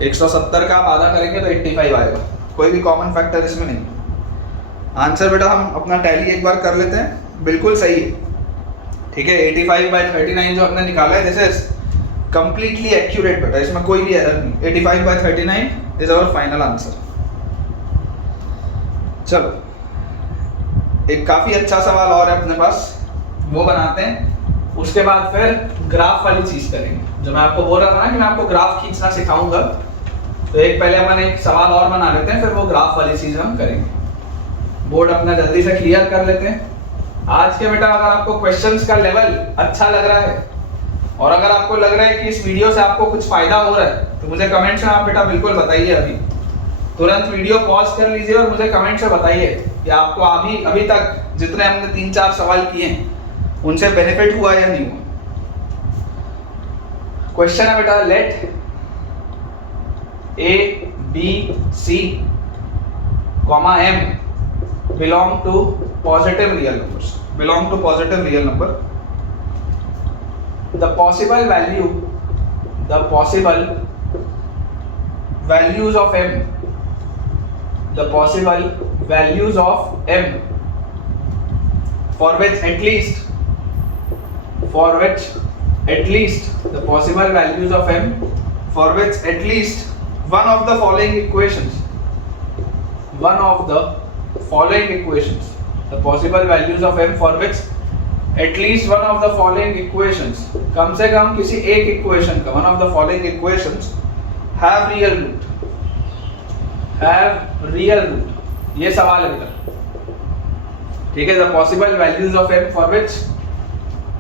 170 का आप आधा करेंगे तो 85 आएगा, कोई भी कॉमन फैक्टर इसमें नहीं। आंसर बेटा हम अपना टैली एक बार कर लेते हैं, बिल्कुल सही है। ठीक है, 85 बाय 39 जो हमने निकाला है दिस इज कंप्लीटली एक्यूरेट बेटा, इसमें कोई भी एरर नहीं। 85 by 39 is our final answer. चलो एक काफी अच्छा सवाल और है अपने पास, वो बनाते हैं, उसके बाद फिर ग्राफ वाली चीज करेंगे। जो मैं आपको बोल रहा था ना कि मैं आपको ग्राफ खींचना सिखाऊंगा, तो एक पहले अपन एक सवाल और बना लेते हैं, फिर वो ग्राफ वाली चीज हम करेंगे। बोर्ड अपना जल्दी से क्लियर कर लेते हैं। आज के बेटा अगर आपको क्वेश्चंस का लेवल अच्छा लग रहा है और अगर आपको लग रहा है कि इस वीडियो से आपको कुछ फायदा हो रहा है, तो मुझे कमेंट्स में आप बेटा बिल्कुल बताइए। अभी तुरंत वीडियो पॉज कर लीजिए और मुझे कमेंट से बताइए कि आपको अभी तक जितने हमने 3-4 सवाल किए हैं उनसे बेनिफिट हुआ या नहीं हुआ। क्वेश्चन है बेटा, late A, B, C, M belong to positive real numbers. Belong to positive real number. The possible values of M. The possible values of M for which at least the possible values of M for which at least one of the following equations, the possible values of M for which at least one of the following equations, कम से कम किसी एक इक्वेशन का one of the following equations have real root, ये सवाल है बेटा। ठीक है, the possible values of M for which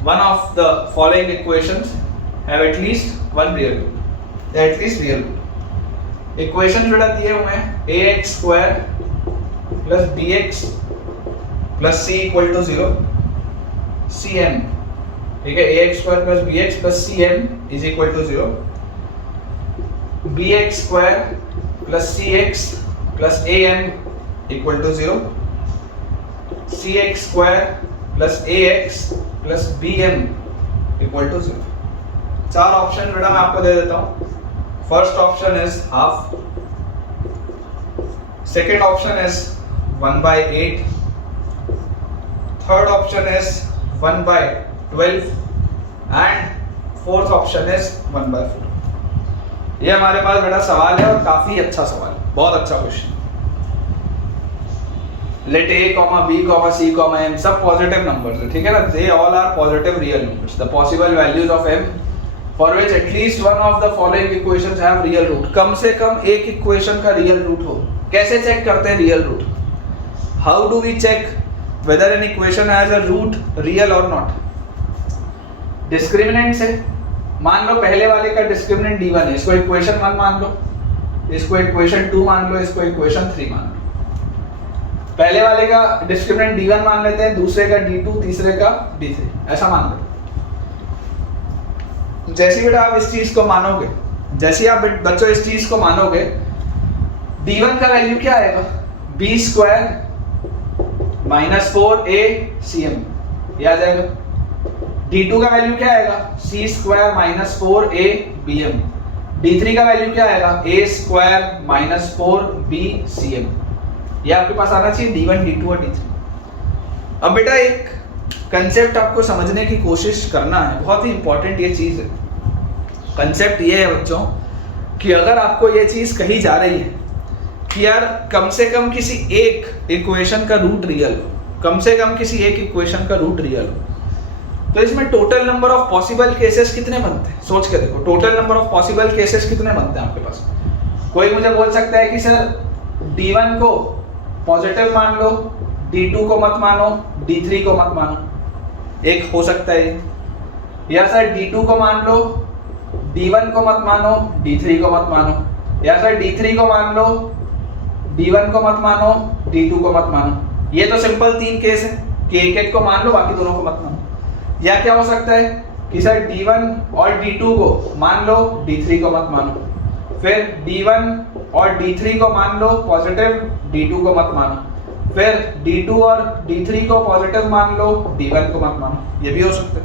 one of the following equations have at least one real root, at least real root। इक्वेशन बेटा दिए हुए हैं ax square plus bx plus c equal to 0 cm। ठीक है, ax square plus bx plus cm is equal to 0, bx square plus cx plus am equal to 0, cx square plus ax plus bm equal to 0। 4 option बेटा मैं आपको दे देता हूँ। First option is half, second option is 1 by 8, third option is 1 by 12 and fourth option is 1 by 4। ये हमारे पास बेटा सवाल है और काफी अच्छा सवाल है, बहुत अच्छा question. Let A, B, C, M सब पॉजिटिव नंबर्स है, ठीक है ना, they all are positive real numbers। The possible values of M for which at least one of the following equations have real root, कम से कम एक इक्वेशन का रियल रूट हो। कैसे चेक करते हैं real root? How do we check whether an equation has a root real or not? Discriminant से मान लो पहले वाले का डिस्क्रिमिनेंट D1 है, इसको इक्वेशन 1 मान लो, इसको इक्वेशन 2 मान लो, इसको इक्वेशन 3 मान लो। पहले वाले का डिस्क्रिमिनेंट D1 मान लेते हैं, दूसरे का D2, तीसरे का D3, ऐसा मान लो। जैसे बेटा आप इस चीज को मानोगे, जैसे आप बच्चों इस चीज को मानोगे, D1 का वैल्यू क्या आएगा, B स्क्वायर माइनस 4ACM, ये आ जाएगा। D2 का वैल्यू क्या आएगा, C square minus 4ABM। D3 का वैल्यू क्या आएगा, A स्क्वायर माइनस 4BCM। ये आपके पास आना चाहिए D1, D2 और D3। अब बेटा एक कंसेप्ट आपको समझने की कोशिश करना है, बहुत ही इंपॉर्टेंट ये चीज है। कंसेप्ट ये है बच्चों कि अगर आपको ये चीज कही जा रही है कि यार कम से कम किसी एक इक्वेशन का रूट रियल हो, कम से कम किसी एक इक्वेशन का रूट रियल हो, तो इसमें total number of possible cases कितने बनते हैं, सोच के देखो। Total number of possible cases कितने बनते हैं आपके पास। कोई मुझे बोल सकता है कि सर D1 को पॉजिटिव मान लो, D2 को मत मानो, D3 को मत मानो, एक हो सकता है। या सर D2 को मान लो, D1 को मत मानो, D3 को मत मानो। या सर D3 को मान लो, D1 को मत मानो, D2 को मत मानो। ये तो सिंपल 3 केस है कि एक एक को मान लो, बाकी दोनों को मत मानो। या क्या हो सकता है कि सर D1 और D2 को मान लो, D3 को मत मानो। फिर D1 और D3 को मान लो पॉजिटिव, D2 को मत मानो। फिर D2 और D3 को पॉजिटिव मान लो, D1 को मत मानो। ये भी हो सकता है।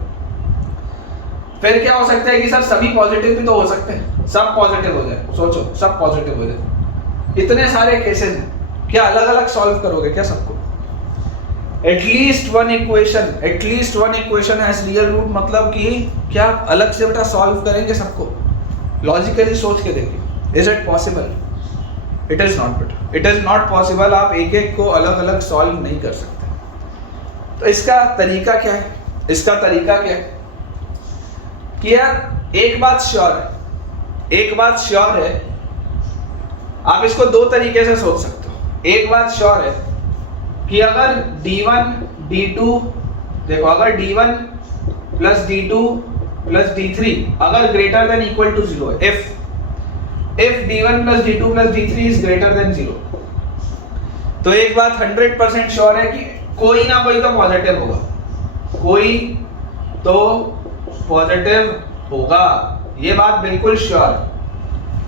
फिर क्या हो सकता है कि सर सभी पॉजिटिव भी तो हो सकते हैं, सब पॉजिटिव हो जाए, सोचो सब पॉजिटिव हो जाए। इतने सारे केसेस हैं, क्या अलग अलग सॉल्व करोगे क्या सबको। At least one equation has real root, मतलब कि क्या अलग से बेटा सॉल्व करेंगे सबको, लॉजिकली सोच के देखिए। Is it possible? It is not बेटा, इट इज नॉट पॉसिबल। आप एक एक को अलग अलग सॉल्व नहीं कर सकते। तो इसका तरीका क्या है, इसका तरीका क्या है कि यार एक बात श्योर है, आप इसको दो तरीके से सोच सकते हो। एक बात श्योर है कि अगर D1, D2, देखो अगर D1 plus D2 plus D3 अगर ग्रेटर देन इक्वल टू 0 है, if D1 plus D2 plus D3 is greater then 0, तो एक बात 100% श्योर है कि कोई ना कोई तो पॉजिटिव होगा, कोई तो पॉजिटिव होगा, ये बात बिल्कुल श्योर है।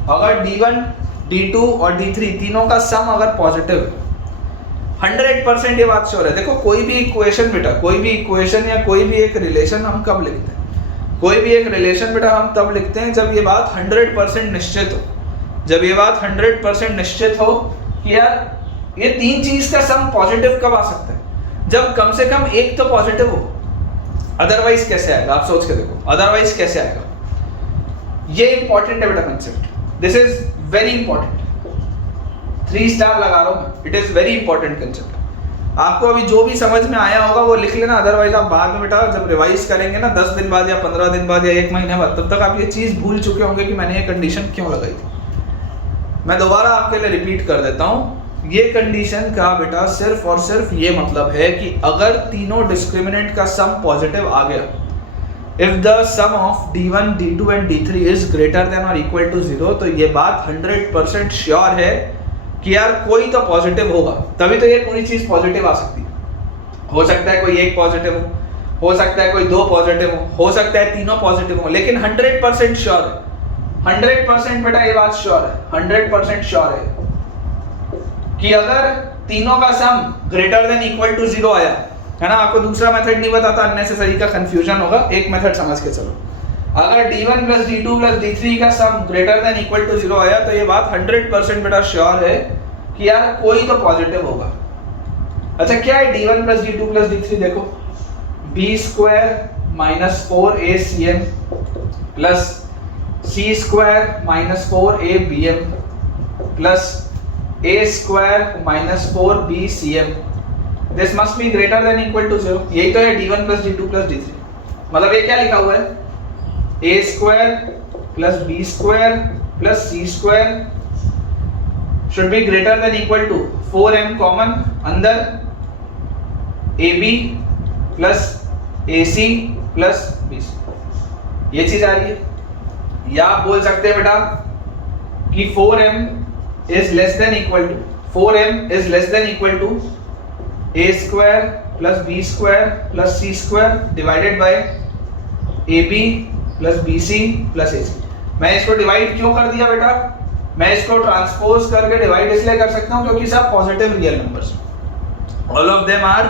अगर D1, D2 और D3 तीनों का सम अगर पॉजिटिव है, 100% ये बात श्योर है। देखो कोई भी इक्वेशन बेटा, कोई भी इक्वेशन या कोई भी एक रिलेशन हम कब लिखते हैं, कोई भी एक रिलेशन बेटा हम तब लिखते हैं जब ये बात 100% निश्चित हो, जब ये बात 100% निश्चित हो कि यार ये तीन चीज का सम पॉजिटिव कब आ सकता है, जब कम से कम एक तो पॉजिटिव हो। अदरवाइज कैसे आएगा, आप सोच के देखो, अदरवाइज कैसे आएगा। ये इंपॉर्टेंट है बेटा concept, this is very important, 3 star लगा रहा हूं, it is very important concept. आपको अभी जो भी समझ में आया होगा वो लिख लेना, अदरवाइज आप बाद में बेटा जब रिवाइज करेंगे ना 10 दिन बाद या 15 दिन बाद या 1 महीने बाद, तब तक आप ये चीज भूल चुके होंगे कि मैंने ये कंडीशन क्यों लगाई थी। मैं दोबारा आपके लिए रिपीट कर देता हूं, ये कंडीशन का बेटा सिर्फ और सिर्फ ये मतलब है कि अगर तीनों डिस्क्रिमिनेंट का सम पॉजिटिव आ गया, if the sum of D1, D2 and D3 is greater than और इक्वल टू 0, तो ये बात 100% श्योर है कि यार कोई तो पॉजिटिव होगा, तभी तो ये पूरी चीज पॉजिटिव आ सकती है। हो सकता है कोई एक पॉजिटिव हो सकता है कोई 2 पॉजिटिव हो सकता है तीनों पॉजिटिव हो, लेकिन 100% श्योर है, 100% बेटा ये बात श्योर है, 100% श्योर है कि अगर तीनों का sum greater than equal to 0 आया है ना। आपको दूसरा मेथड नहीं बताता, अननेसेसरी का कंफ्यूजन होगा, एक मेथड समझ के चलो। अगर D1 plus D2 plus D3 का sum greater than equal to 0 आया, तो ये बात 100% बेटा श्योर है कि यार कोई तो पॉजिटिव होगा। अच्छा क्या है D1 plus D2 plus D3, देखो B square minus 4ACM plus C square minus 4ABM plus A square minus 4BCM, this must be greater than equal to 0। यही तो है D1 plus D2 plus D3, मतलब ये क्या लिखा हुआ है, A square plus B square plus C square should be greater than equal to 4m common अंदर AB plus AC plus BC। ये चीज आ रही है। या आप बोल सकते हैं बेटा कि 4m is less than equal to 4m is less than equal to a square plus b square plus c square divided by ab plus bc plus ac। मैं इसको डिवाइड क्यों कर दिया बेटा, मैं इसको ट्रांसपोज करके डिवाइड इसलिए कर सकता हूं क्योंकि सब positive real numbers, all of them are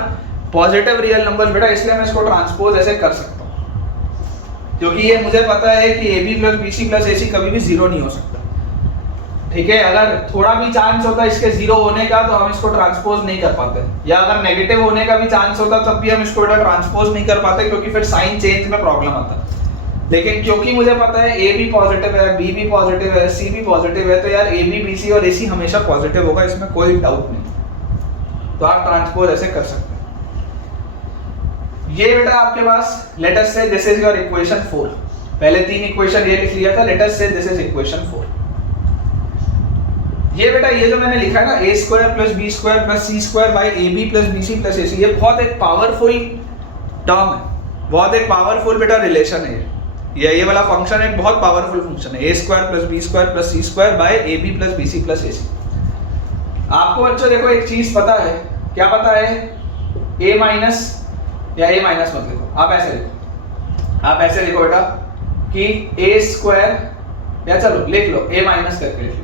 positive real numbers बेटा, इसलिए मैं इसको ट्रांसपोज ऐसे कर सकता हूं क्योंकि ये मुझे पता है कि ab plus bc plus ac कभी भी जीरो नहीं हो सकता। ठीक है, अगर थोड़ा भी चांस होता इसके जीरो होने का तो हम इसको ट्रांसपोज नहीं कर पाते, या अगर नेगेटिव होने का भी चांस होता तब भी हम इसको बेटा ट्रांसपोज नहीं कर पाते क्योंकि फिर साइन चेंज में प्रॉब्लम आता। लेकिन क्योंकि मुझे पता है a भी पॉजिटिव है, b भी पॉजिटिव है, c भी पॉजिटिव है, तो यार ab bc और ac हमेशा पॉजिटिव होगा, इसमें कोई डाउट नहीं। तो आप ट्रांसपोज ऐसे कर सकते हैं। ये बेटा आपके पास लेट अस से दिस इज योर इक्वेशन 4। पहले 3 इक्वेशन ये लिख लिया था, लेट अस से दिस इज इक्वेशन 4। ये बेटा ये जो मैंने लिखा है ना a square plus b square plus c square by ab plus bc plus ac, ये बहुत एक पावरफुल टर्म है, बहुत एक पावरफुल बेटा रिलेशन है। ये वाला फंक्शन एक बहुत पावरफुल फंक्शन है, a square plus b square plus c square by ab plus bc plus ac। आपको बच्चों देखो एक चीज पता है, क्या पता है, a माइनस या a माइनस मत लिखो, आप ऐसे लिखो बेटा कि a स्क्वायर, या चलो लिख लो a माइनस करके लिख लो।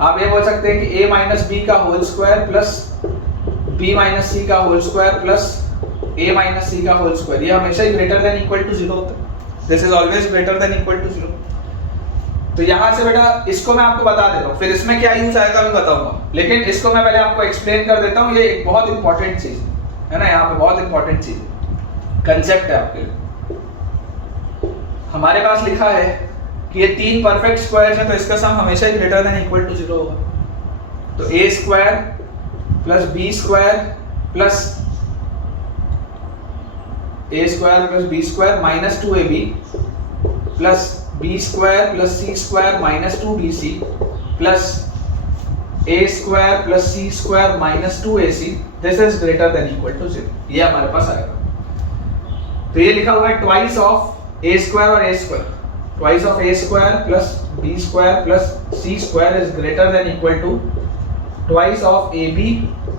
आप ये बोल सकते हैं कि a माइनस बी का whole square plus b minus C का whole square plus a minus C का होल स्क्वायर, ये हमेशा ही ग्रेटर देन इक्वल टू 0 होता है। This is always greater than equal to 0। तो यहाँ से बेटा इसको मैं आपको बता देता हूँ, फिर इसमें क्या यूज आएगा मैं बताऊंगा, लेकिन इसको मैं पहले आपको एक्सप्लेन कर देता हूँ। ये एक बहुत इंपॉर्टेंट चीज है ना, यहाँ पे बहुत इंपॉर्टेंट चीज कंसेप्ट है आपके लिए। हमारे पास लिखा है कि ये 3 परफेक्ट स्क्वायर्स हैं, तो इसका सम हमेशा ही ग्रेटर देन इक्वल टू 0 होगा। तो a square plus b square plus a square plus b square minus 2ab plus b square plus c square minus 2bc plus a square plus c square minus 2ac, this is greater than equal to 0। ये हमारे पास आएगा। तो ये लिखा हुआ है ट्वाइस ऑफ a स्क्वायर और a square, twice of a square plus b square plus c square is greater than equal to twice of ab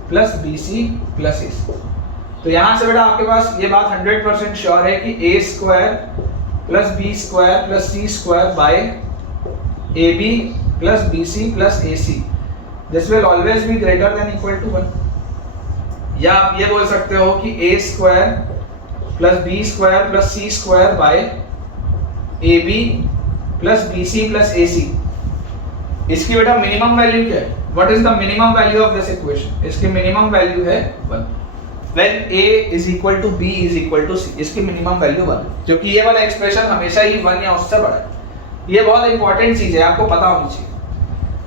plus bc plus ac। तो यहाँ से बेटा आपके पास ये बात 100% श्योर है कि a square plus b square plus c square by ab plus bc plus ac, this will always be greater than equal to 1। या आप ये बोल सकते हो कि a square plus b square plus c square by ab plus bc plus ac, इसकी बेटा मिनिमम वैल्यू क्या है, what is the minimum value of this equation, इसकी मिनिमम वैल्यू है 1। when a is equal to b is equal to c, इसकी मिनिमम वैल्यू 1 है, क्योंकि ये वाला एक्सप्रेशन हमेशा ही 1 या उससे बड़ा है। ये बहुत इंपॉर्टेंट चीज है, आपको पता होनी चाहिए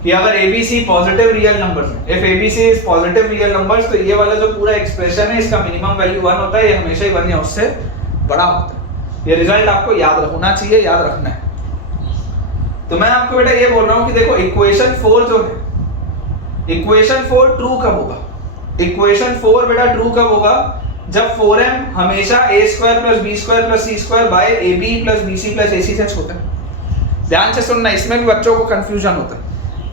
कि अगर abc पॉजिटिव रियल नंबर्स है, if abc is positive real numbers, तो ये वाला जो पूरा एक्सप्रेशन है इसका मिनिमम वैल्यू 1 होता है, ये हमेशा ही 1 या उससे बड़ा होता है। ये रिजल्ट आपको याद होना चाहिए, याद रखना है। तो मैं आपको बेटा ये बोल रहा हूँ कि देखो इक्वेशन 4 जो है, इक्वेशन 4 ट्रू कब होगा, इक्वेशन 4 बेटा ट्रू कब होगा, जब 4m हमेशा a square plus b square plus c square by ab plus bc plus ac से छोटा है। ध्यान से सुनना, इसमें भी बच्चों को कंफ्यूजन होता है,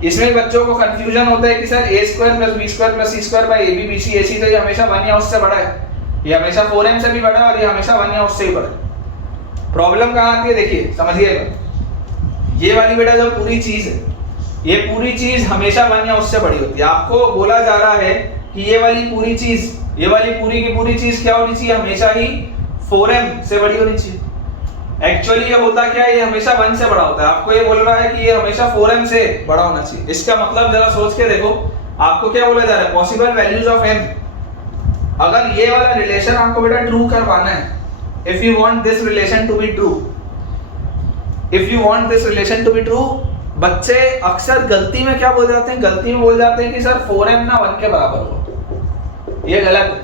इसमें भी बच्चों को कंफ्यूजन होता है कि sir a square plus b square plus c square by ab bc ac, तो ये हमेशा 1 या उससे बड़ा है, ये हमेशा 4m से भी बड़ा है और ये हमेशा 1 या उससे ही बड़ा है। प्रॉब्लम कहाँ आती है, देखिए समझिएगा, ये वाली बेटा जो पूरी चीज है, ये पूरी चीज हमेशा 1 या उससे बड़ी होती है। आपको बोला जा रहा है कि ये वाली पूरी चीज, ये वाली पूरी की पूरी चीज क्या होनी चाहिए, हमेशा ही 4m से बड़ी होनी चाहिए। एक्चुअली ये होता क्या है, ये हमेशा 1 से बड़ा होता है। आपको ये बोल रहा है कि ये हमेशा 4m से बड़ा होना चाहिए, इसका मतलब जरा सोच के देखो, आपको क्या बोला जा रहा है, पॉसिबल वैल्यूज ऑफ m। अगर ये वाला रिलेशन आपको बेटा ट्रू करवाना है, if you want this relation to be true, if you want this relation to be true, बच्चे अक्सर गलती में क्या बोल जाते हैं, गलती में बोल जाते हैं कि सर 4m ना 1 के बराबर हो। ये गलत है,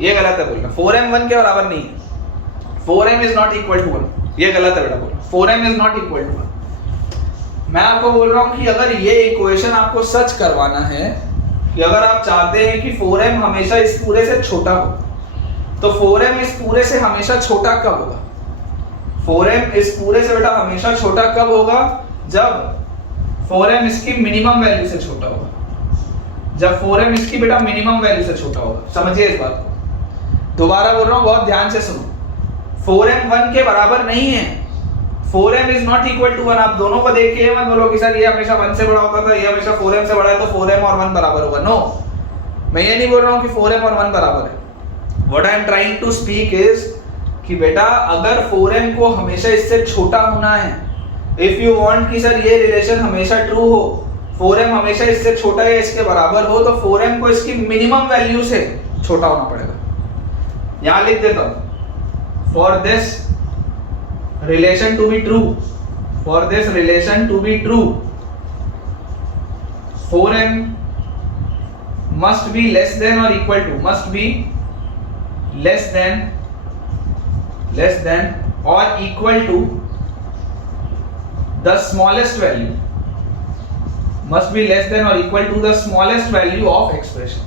ये गलत है बोलना, 4m 1 के बराबर नहीं है, 4m is not equal to 1, ये गलत है बेटा बोलना, 4m is not equal to 1। मैं आपको बोल रहा हूं कि अगर ये इक्वेशन आपको सच करवाना है, कि अगर आप चाहते हैं कि 4m हमेशा इस पूरे से छोटा हो, तो 4m इस पूरे से हमेशा छोटा कब होगा, 4m इस पूरे से बेटा हमेशा छोटा कब होगा, जब 4m इसकी मिनिमम वैल्यू से छोटा होगा, जब 4m इसकी बेटा मिनिमम वैल्यू से छोटा होगा। समझिए इस बात को, दोबारा बोल रहा हूं, बहुत ध्यान से सुनो। 4m 1 के बराबर नहीं है, 4m is not equal to 1। आप दोनों को देख के मत बोलो कि सर ये हमेशा 1 से बड़ा होता था, ये हमेशा 4m से बड़ा है तो 4m और 1 बराबर होगा। नो, मैं ये नहीं बोल रहा हूं कि 4m और 1 बराबर है। What I am trying to speak is कि बेटा अगर 4m को हमेशा इससे छोटा होना है, इफ यू वांट कि सर ये रिलेशन हमेशा ट्रू हो, 4m हमेशा इससे छोटा या इसके बराबर हो, तो 4m को इसकी मिनिमम वैल्यू से छोटा होना पड़ेगा। यहां लिख देता हूं, for this relation to be true, for this relation to be true, 4m must be less than or equal to, must be less than or equal to the smallest value, must be less than or equal to the smallest value of expression.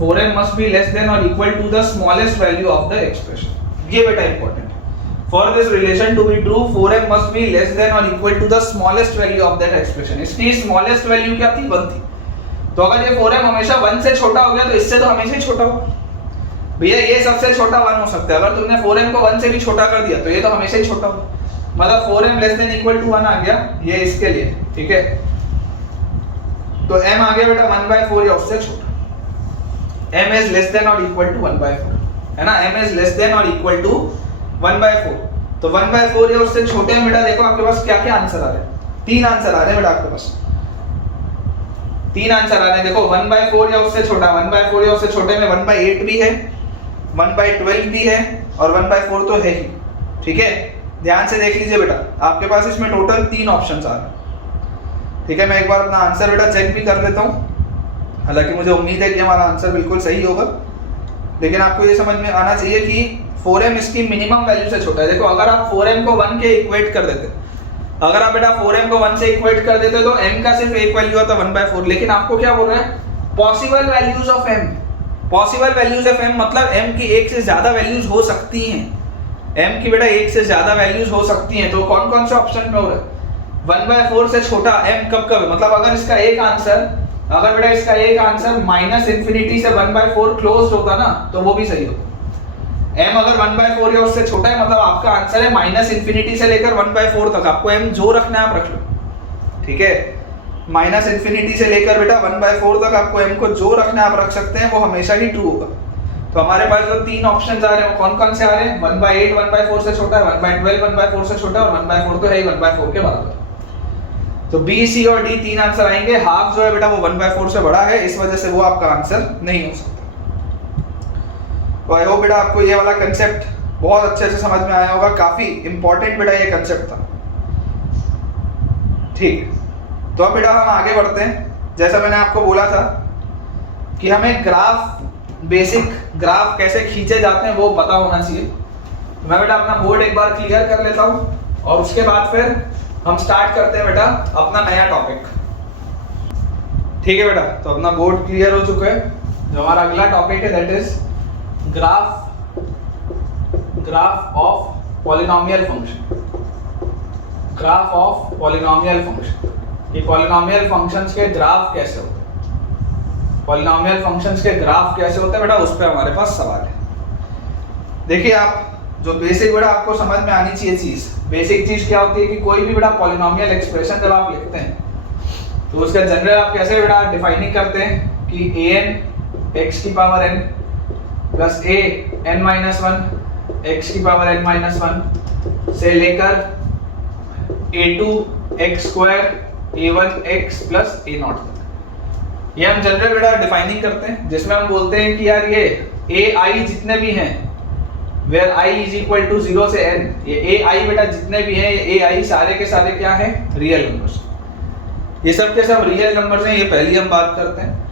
4m must be less than or equal to the smallest value of the expression. ये बेटा important है। For this relation to be true, 4m must be less than or equal to the smallest value of that expression. इसकी smallest value क्या थी? 1 थी। तो अगर ये 4m हमेशा 1 से छोटा हो गया तो इससे तो हमेशा ही छोटा होगा। भैया ये सबसे छोटा 1 हो सकता है, अगर तुमने 4m को 1 से भी छोटा कर दिया तो ये तो हमेशा ही छोटा होगा। मतलब 4m less than equal to 1 आ गया, ये इसके लिए, ठीक है। तो m आ गया बेटा 1/4 या उससे छोटा। m is less than or equal to 1/4 है ना, m is less than or equal to 1/4। तो 1/4 या उससे छोटे हैं बेटा। देखो आपके पास क्या क्या आंसर आ रहे हैं, 3 आंसर आ रहे हैं बेटा आपके पास, 3 आंसर आ रहे हैं। देखो 1/4 या उससे छोटा, 1/4 या उससे छोटे में 1/8 भी है, 1/12 भी है और 1/4 तो है ही, ठीक है। ध्यान से देख लीजिए बेटा, आपके पास इसमें टोटल 3 ऑप्शंस आ रहे हैं, ठीक है। मैं एक बार अपना आंसर बेटा चेक भी कर लेता हूँ, हालांकि मुझे उम्मीद है कि हमारा आंसर बिल्कुल सही होगा, लेकिन आपको ये समझ में आना चाहिए कि 4m इसकी मिनिमम वैल्यू से छोटा है। देखो अगर आप 4m को 1 के इक्वेट कर देते, अगर आप बेटा 4m को 1 से इक्वेट कर देते तो m का सिर्फ एक वैल्यू आता 1/4, लेकिन आपको क्या बोल रहे हैं, possible values of m। Possible values of m मतलब m की एक से ज्यादा वैल्यूज हो सकती हैं, m की बेटा एक से ज्यादा वैल्यूज हो सकती हैं। तो कौन कौन से ऑप्शन में हो रहा है, 1/4 से छोटा m कब कब है, मतलब अगर इसका एक आंसर, अगर बेटा इसका एक आंसर -∞ से 1/4 क्लोज्ड होता ना तो वो भी सही होता। m अगर 1/4 या उससे छोटा है मतलब आपका आंसर है -∞ से लेकर 1/4 तक। आपको m जो रखना है आप रख लो, ठीक है। -∞ से लेकर बेटा 1/4 तक आपको m को जो रखना है आप रख सकते हैं, वो हमेशा ही ट्रू होगा। तो हमारे पास जो 3 ऑप्शंस आ रहे हैं वो कौन कौन से आ रहे हैं, 1/8 1/4 से छोटा है, 1/12 1/4 से छोटा है और 1/4 तो है ही 1/4 के बराबर। तो बी, सी और डी 3 आंसर आएंगे। हाफ जो है बेटा वो 1/4 से बड़ा है, इस वजह से वो आपका आंसर नहीं हो सकता। तो आई होप बेटा आपको ये वाला कंसेप्ट बहुत अच्छे से समझ में आया होगा, काफी इंपॉर्टेंट बेटा ये कंसेप्ट था, ठीक। तो अब बेटा हम आगे बढ़ते हैं। जैसा मैंने आपको बोला था कि हमें ग्राफ, बेसिक ग्राफ कैसे खींचे जाते हैं वो पता होना चाहिए। तो मैं बेटा अपना बोर्ड एक बार क्लियर कर लेता हूँ और उसके बाद फिर हम स्टार्ट करते हैं बेटा अपना नया टॉपिक, ठीक है बेटा। तो अपना बोर्ड क्लियर हो चुका है। जो हमारा अगला टॉपिक है that is graph of polynomial function. Graph of polynomial function, ये पॉलिनोमियल फंक्शंस के ग्राफ कैसे होते हैं, पॉलिनोमियल फंक्शंस के ग्राफ कैसे होते हैं बेटा, उस पर हमारे पास सवाल है। देखिए आप जो बेसिक बेटा आपको समझ में आनी चाहिए चीज, बेसिक चीज क्या होती है कि कोई भी बेटा पॉलिनोमियल एक्सप्रेशन जब आप लिखते हैं तो उसका जनरल आप कैसे बेटा डिफाइनिंग करते हैं कि an x की power n plus a n minus 1 x की पावर n माइनस 1 से लेकर a2 x square a1 x plus a0 तक, ये हम जनरल बेटा डिफाइनिंग करते हैं, जिसमें हम बोलते हैं कि यार ये ai जितने भी हैं where i is equal to 0 से n, ये ai बेटा जितने भी हैं ये ai सारे के सारे क्या हैं, रियल नंबर्स। ये सब के सब रियल नंबर्स हैं, ये पहली हम बात करते हैं।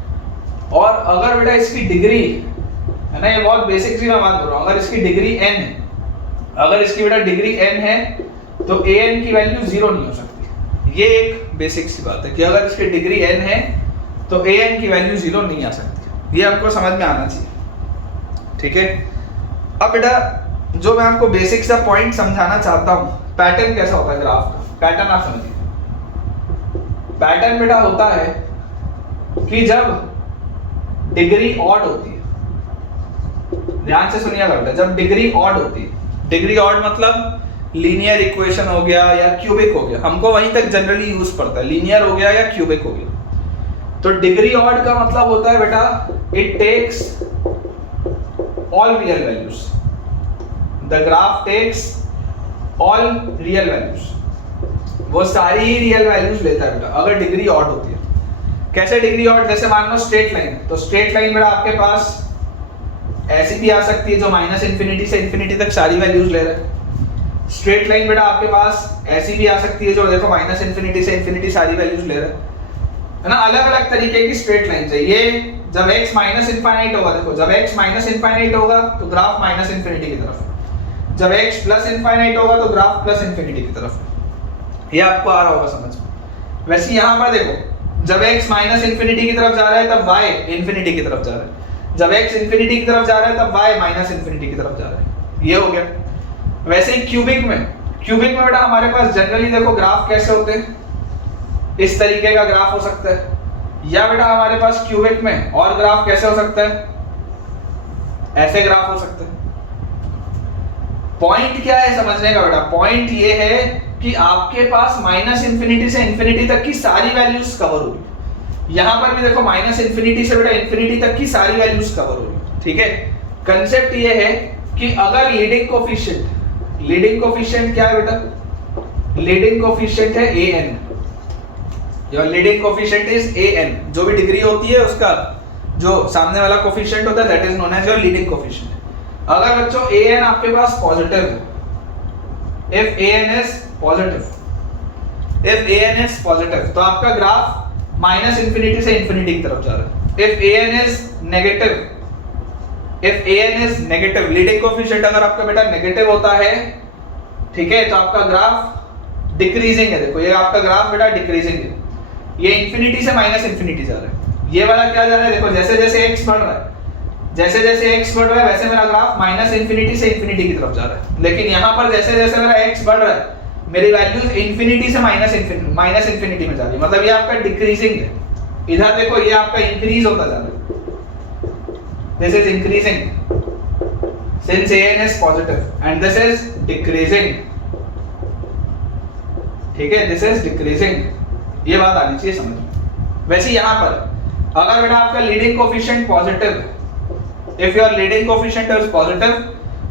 और अगर बेटा इसकी डिग्री है ना, ये बहुत बेसिक सी मैं बात कर रहा हूँ, अगर इसकी डिग्री n है, अगर इसकी बेटा डिग्री n है तो an की वैल्यू 0 नहीं हो सकती। ये एक बेसिक सी बात है कि अगर इसकी डिग्री n है तो an की वैल्यू 0 नहीं आ सकती। ये आपको समझ में आना चाहिए, ठीक है। अब बेटा जो मैं आपको बेसिक सा पॉइंट समझाना चाहता हूं, पैटर्न कैसा होता है ग्राफ का, पैटर्न आप समझिए। पैटर्न बेटा होता है कि जब डिग्री ऑड होती है, ध्यान से सुनिएगा बेटा, जब डिग्री ऑड होती है, डिग्री ऑड मतलब लीनियर इक्वेशन हो गया या क्यूबिक हो गया, हमको वहीं तक जनरली यूज पड़ता है, लीनियर हो गया या क्यूबिक हो गया। तो डिग्री ऑड का मतलब होता है बेटा it takes all real values, the graph takes all real values, वो सारी ही रियल वैल्यूज लेता है बेटा अगर डिग्री ऑड होती है। कैसे डिग्री ऑड, जैसे मान लो स्ट्रेट लाइन, तो स्ट्रेट लाइन बेटा आपके पास ऐसी भी आ सकती है जो माइनस इंफिनिटी से इंफिनिटी तक सारी वैल्यूज ले रहा है। स्ट्रेट लाइन बेटा आपके पास ऐसी भी आ सकती है जो देखो माइनस इंफिनिटी से इंफिनिटी सारी वैल्यूज ले रहा है ना, अलग अलग तरीके की स्ट्रेट लाइन है। ये जब x माइनस इनफाइनाइट होगा, देखो जब x माइनस इनफाइनाइट होगा तो ग्राफ माइनस इंफिनिटी की तरफ, जब x प्लस इनफाइनाइट होगा तो ग्राफ प्लस इंफिनिटी की तरफ। ये आपको आ रहा होगा समझ में। वैसे यहां पर देखो जब x माइनस इंफिनिटी की तरफ जा रहा है तब y इंफिनिटी की तरफ जा रहा है, जब x इंफिनिटी की तरफ जा रहा है तब y माइनस इंफिनिटी की तरफ जा रहा है। ये हो गया। वैसे ही क्यूबिक में बेटा हमारे पास जनरली देखो ग्राफ कैसे होते हैं, इस तरीके का ग्राफ हो सकता है, या बेटा हमारे पास क्यूबिक में और ग्राफ कैसे हो सकता है, ऐसे ग्राफ हो सकते हैं। पॉइंट क्या है समझने का बेटा, पॉइंट ये है कि आपके पास माइनस इंफिनिटी से इंफिनिटी तक की सारी वैल्यूज कवर होगी। यहां पर भी देखो माइनस इंफिनिटी से बेटा इंफिनिटी तक की सारी वैल्यूज कवर होगी, ठीक है। कंसेप्ट ये है कि अगर लीडिंग कोफिशिएंट क्या है बेटा, लीडिंग कोफिशिएंट है an, your leading coefficient is an, जो भी डिग्री होती है उसका जो सामने वाला कोफिशिएंट होता है that is known as your leading coefficient. अगर बच्चों an आपके पास पॉजिटिव है, if an is positive तो आपका ग्राफ माइनस इंफिनिटी से इंफिनिटी की तरफ जा रहा है। if an is negative, leading coefficient अगर आपका बेटा नेगेटिव होता है, ठीक है, तो आपका ग्राफ डिक्रीजिंग है। देखो ये आपका ग्राफ बेटा डिक्रीजिंग है, ये इंफिनिटी से माइनस इंफिनिटी जा रहा है। ये वाला क्या जा रहा है, देखो जैसे जैसे x बढ़ रहा है, वैसे मेरा ग्राफ माइनस इंफिनिटी से इंफिनिटी की तरफ जा रहा है। लेकिन यहाँ पर जैसे जैसे मेरा x बढ़ रहा है, मेरी वैल्यूज इंफिनिटी से माइनस इंफिनिटी में जा रही है, मतलब ये आपका डिक्रीजिंग है। इधर देखो ये आपका इंक्रीज होता जा रहा है, this is increasing since an is positive and this is decreasing, ठीक है, this is decreasing। ये बात आनी चाहिए समझ में। वैसे यहाँ पर अगर बेटा आपका leading coefficient positive, if your leading coefficient is positive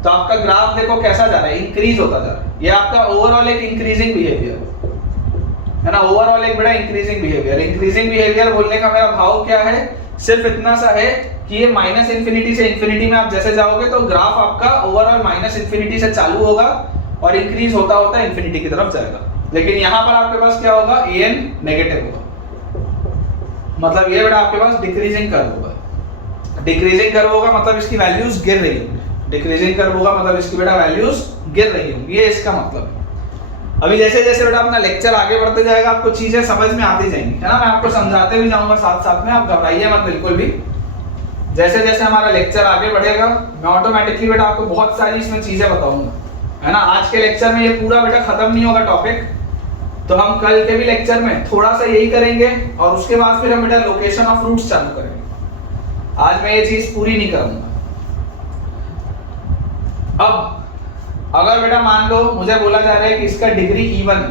तो आपका ग्राफ देखो कैसा जा रहा है, इंक्रीज होता जा रहा है। ये आपका ओवरऑल एक इंक्रीजिंग बिहेवियर है ना, ओवरऑल एक बड़ा इंक्रीजिंग बिहेवियर। इंक्रीजिंग बिहेवियर बोलने का मेरा भाव क्या है, सिर्फ इतना सा है कि ये माइनस इंफिनिटी से इंफिनिटी में आप जैसे जाओगे तो ग्राफ आपका ओवरऑल माइनस इंफिनिटी से चालू होगा और इंक्रीज होता होता इंफिनिटी की तरफ जाएगा। लेकिन यहाँ पर आपके पास क्या होगा, an नेगेटिव होगा, मतलब ये बेटा आपके पास डिक्रीजिंग कर्व होगा। डिक्रीजिंग कर्व होगा मतलब इसकी वैल्यूज गिर रही होंगी, डिक्रीजिंग कर्व होगा मतलब इसकी बेटा वैल्यूज गिर रही होंगी, ये इसका मतलब है। अभी जैसे जैसे बेटा अपना लेक्चर आगे बढ़ते जाएगा आपको चीजें समझ में आती जाएंगी, है ना, मैं आपको समझाते भी जाऊंगा साथ साथ में, आप घबराइए मत बिल्कुल भी। जैसे जैसे हमारा लेक्चर आगे बढ़ेगा मैं ऑटोमेटिकली बेटा आपको बहुत सारी इसमें चीजें बताऊंगा, है ना। आज के लेक्चर में ये पूरा बेटा खत्म नहीं होगा टॉपिक, तो हम कल के भी लेक्चर में थोड़ा सा यही करेंगे और उसके बाद फिर हम बेटा लोकेशन ऑफ रूट्स चालू करेंगे। आज मैं ये चीज पूरी नहीं करूंगा। अब अगर बेटा मान लो मुझे बोला जा रहा है कि इसका डिग्री इवन है,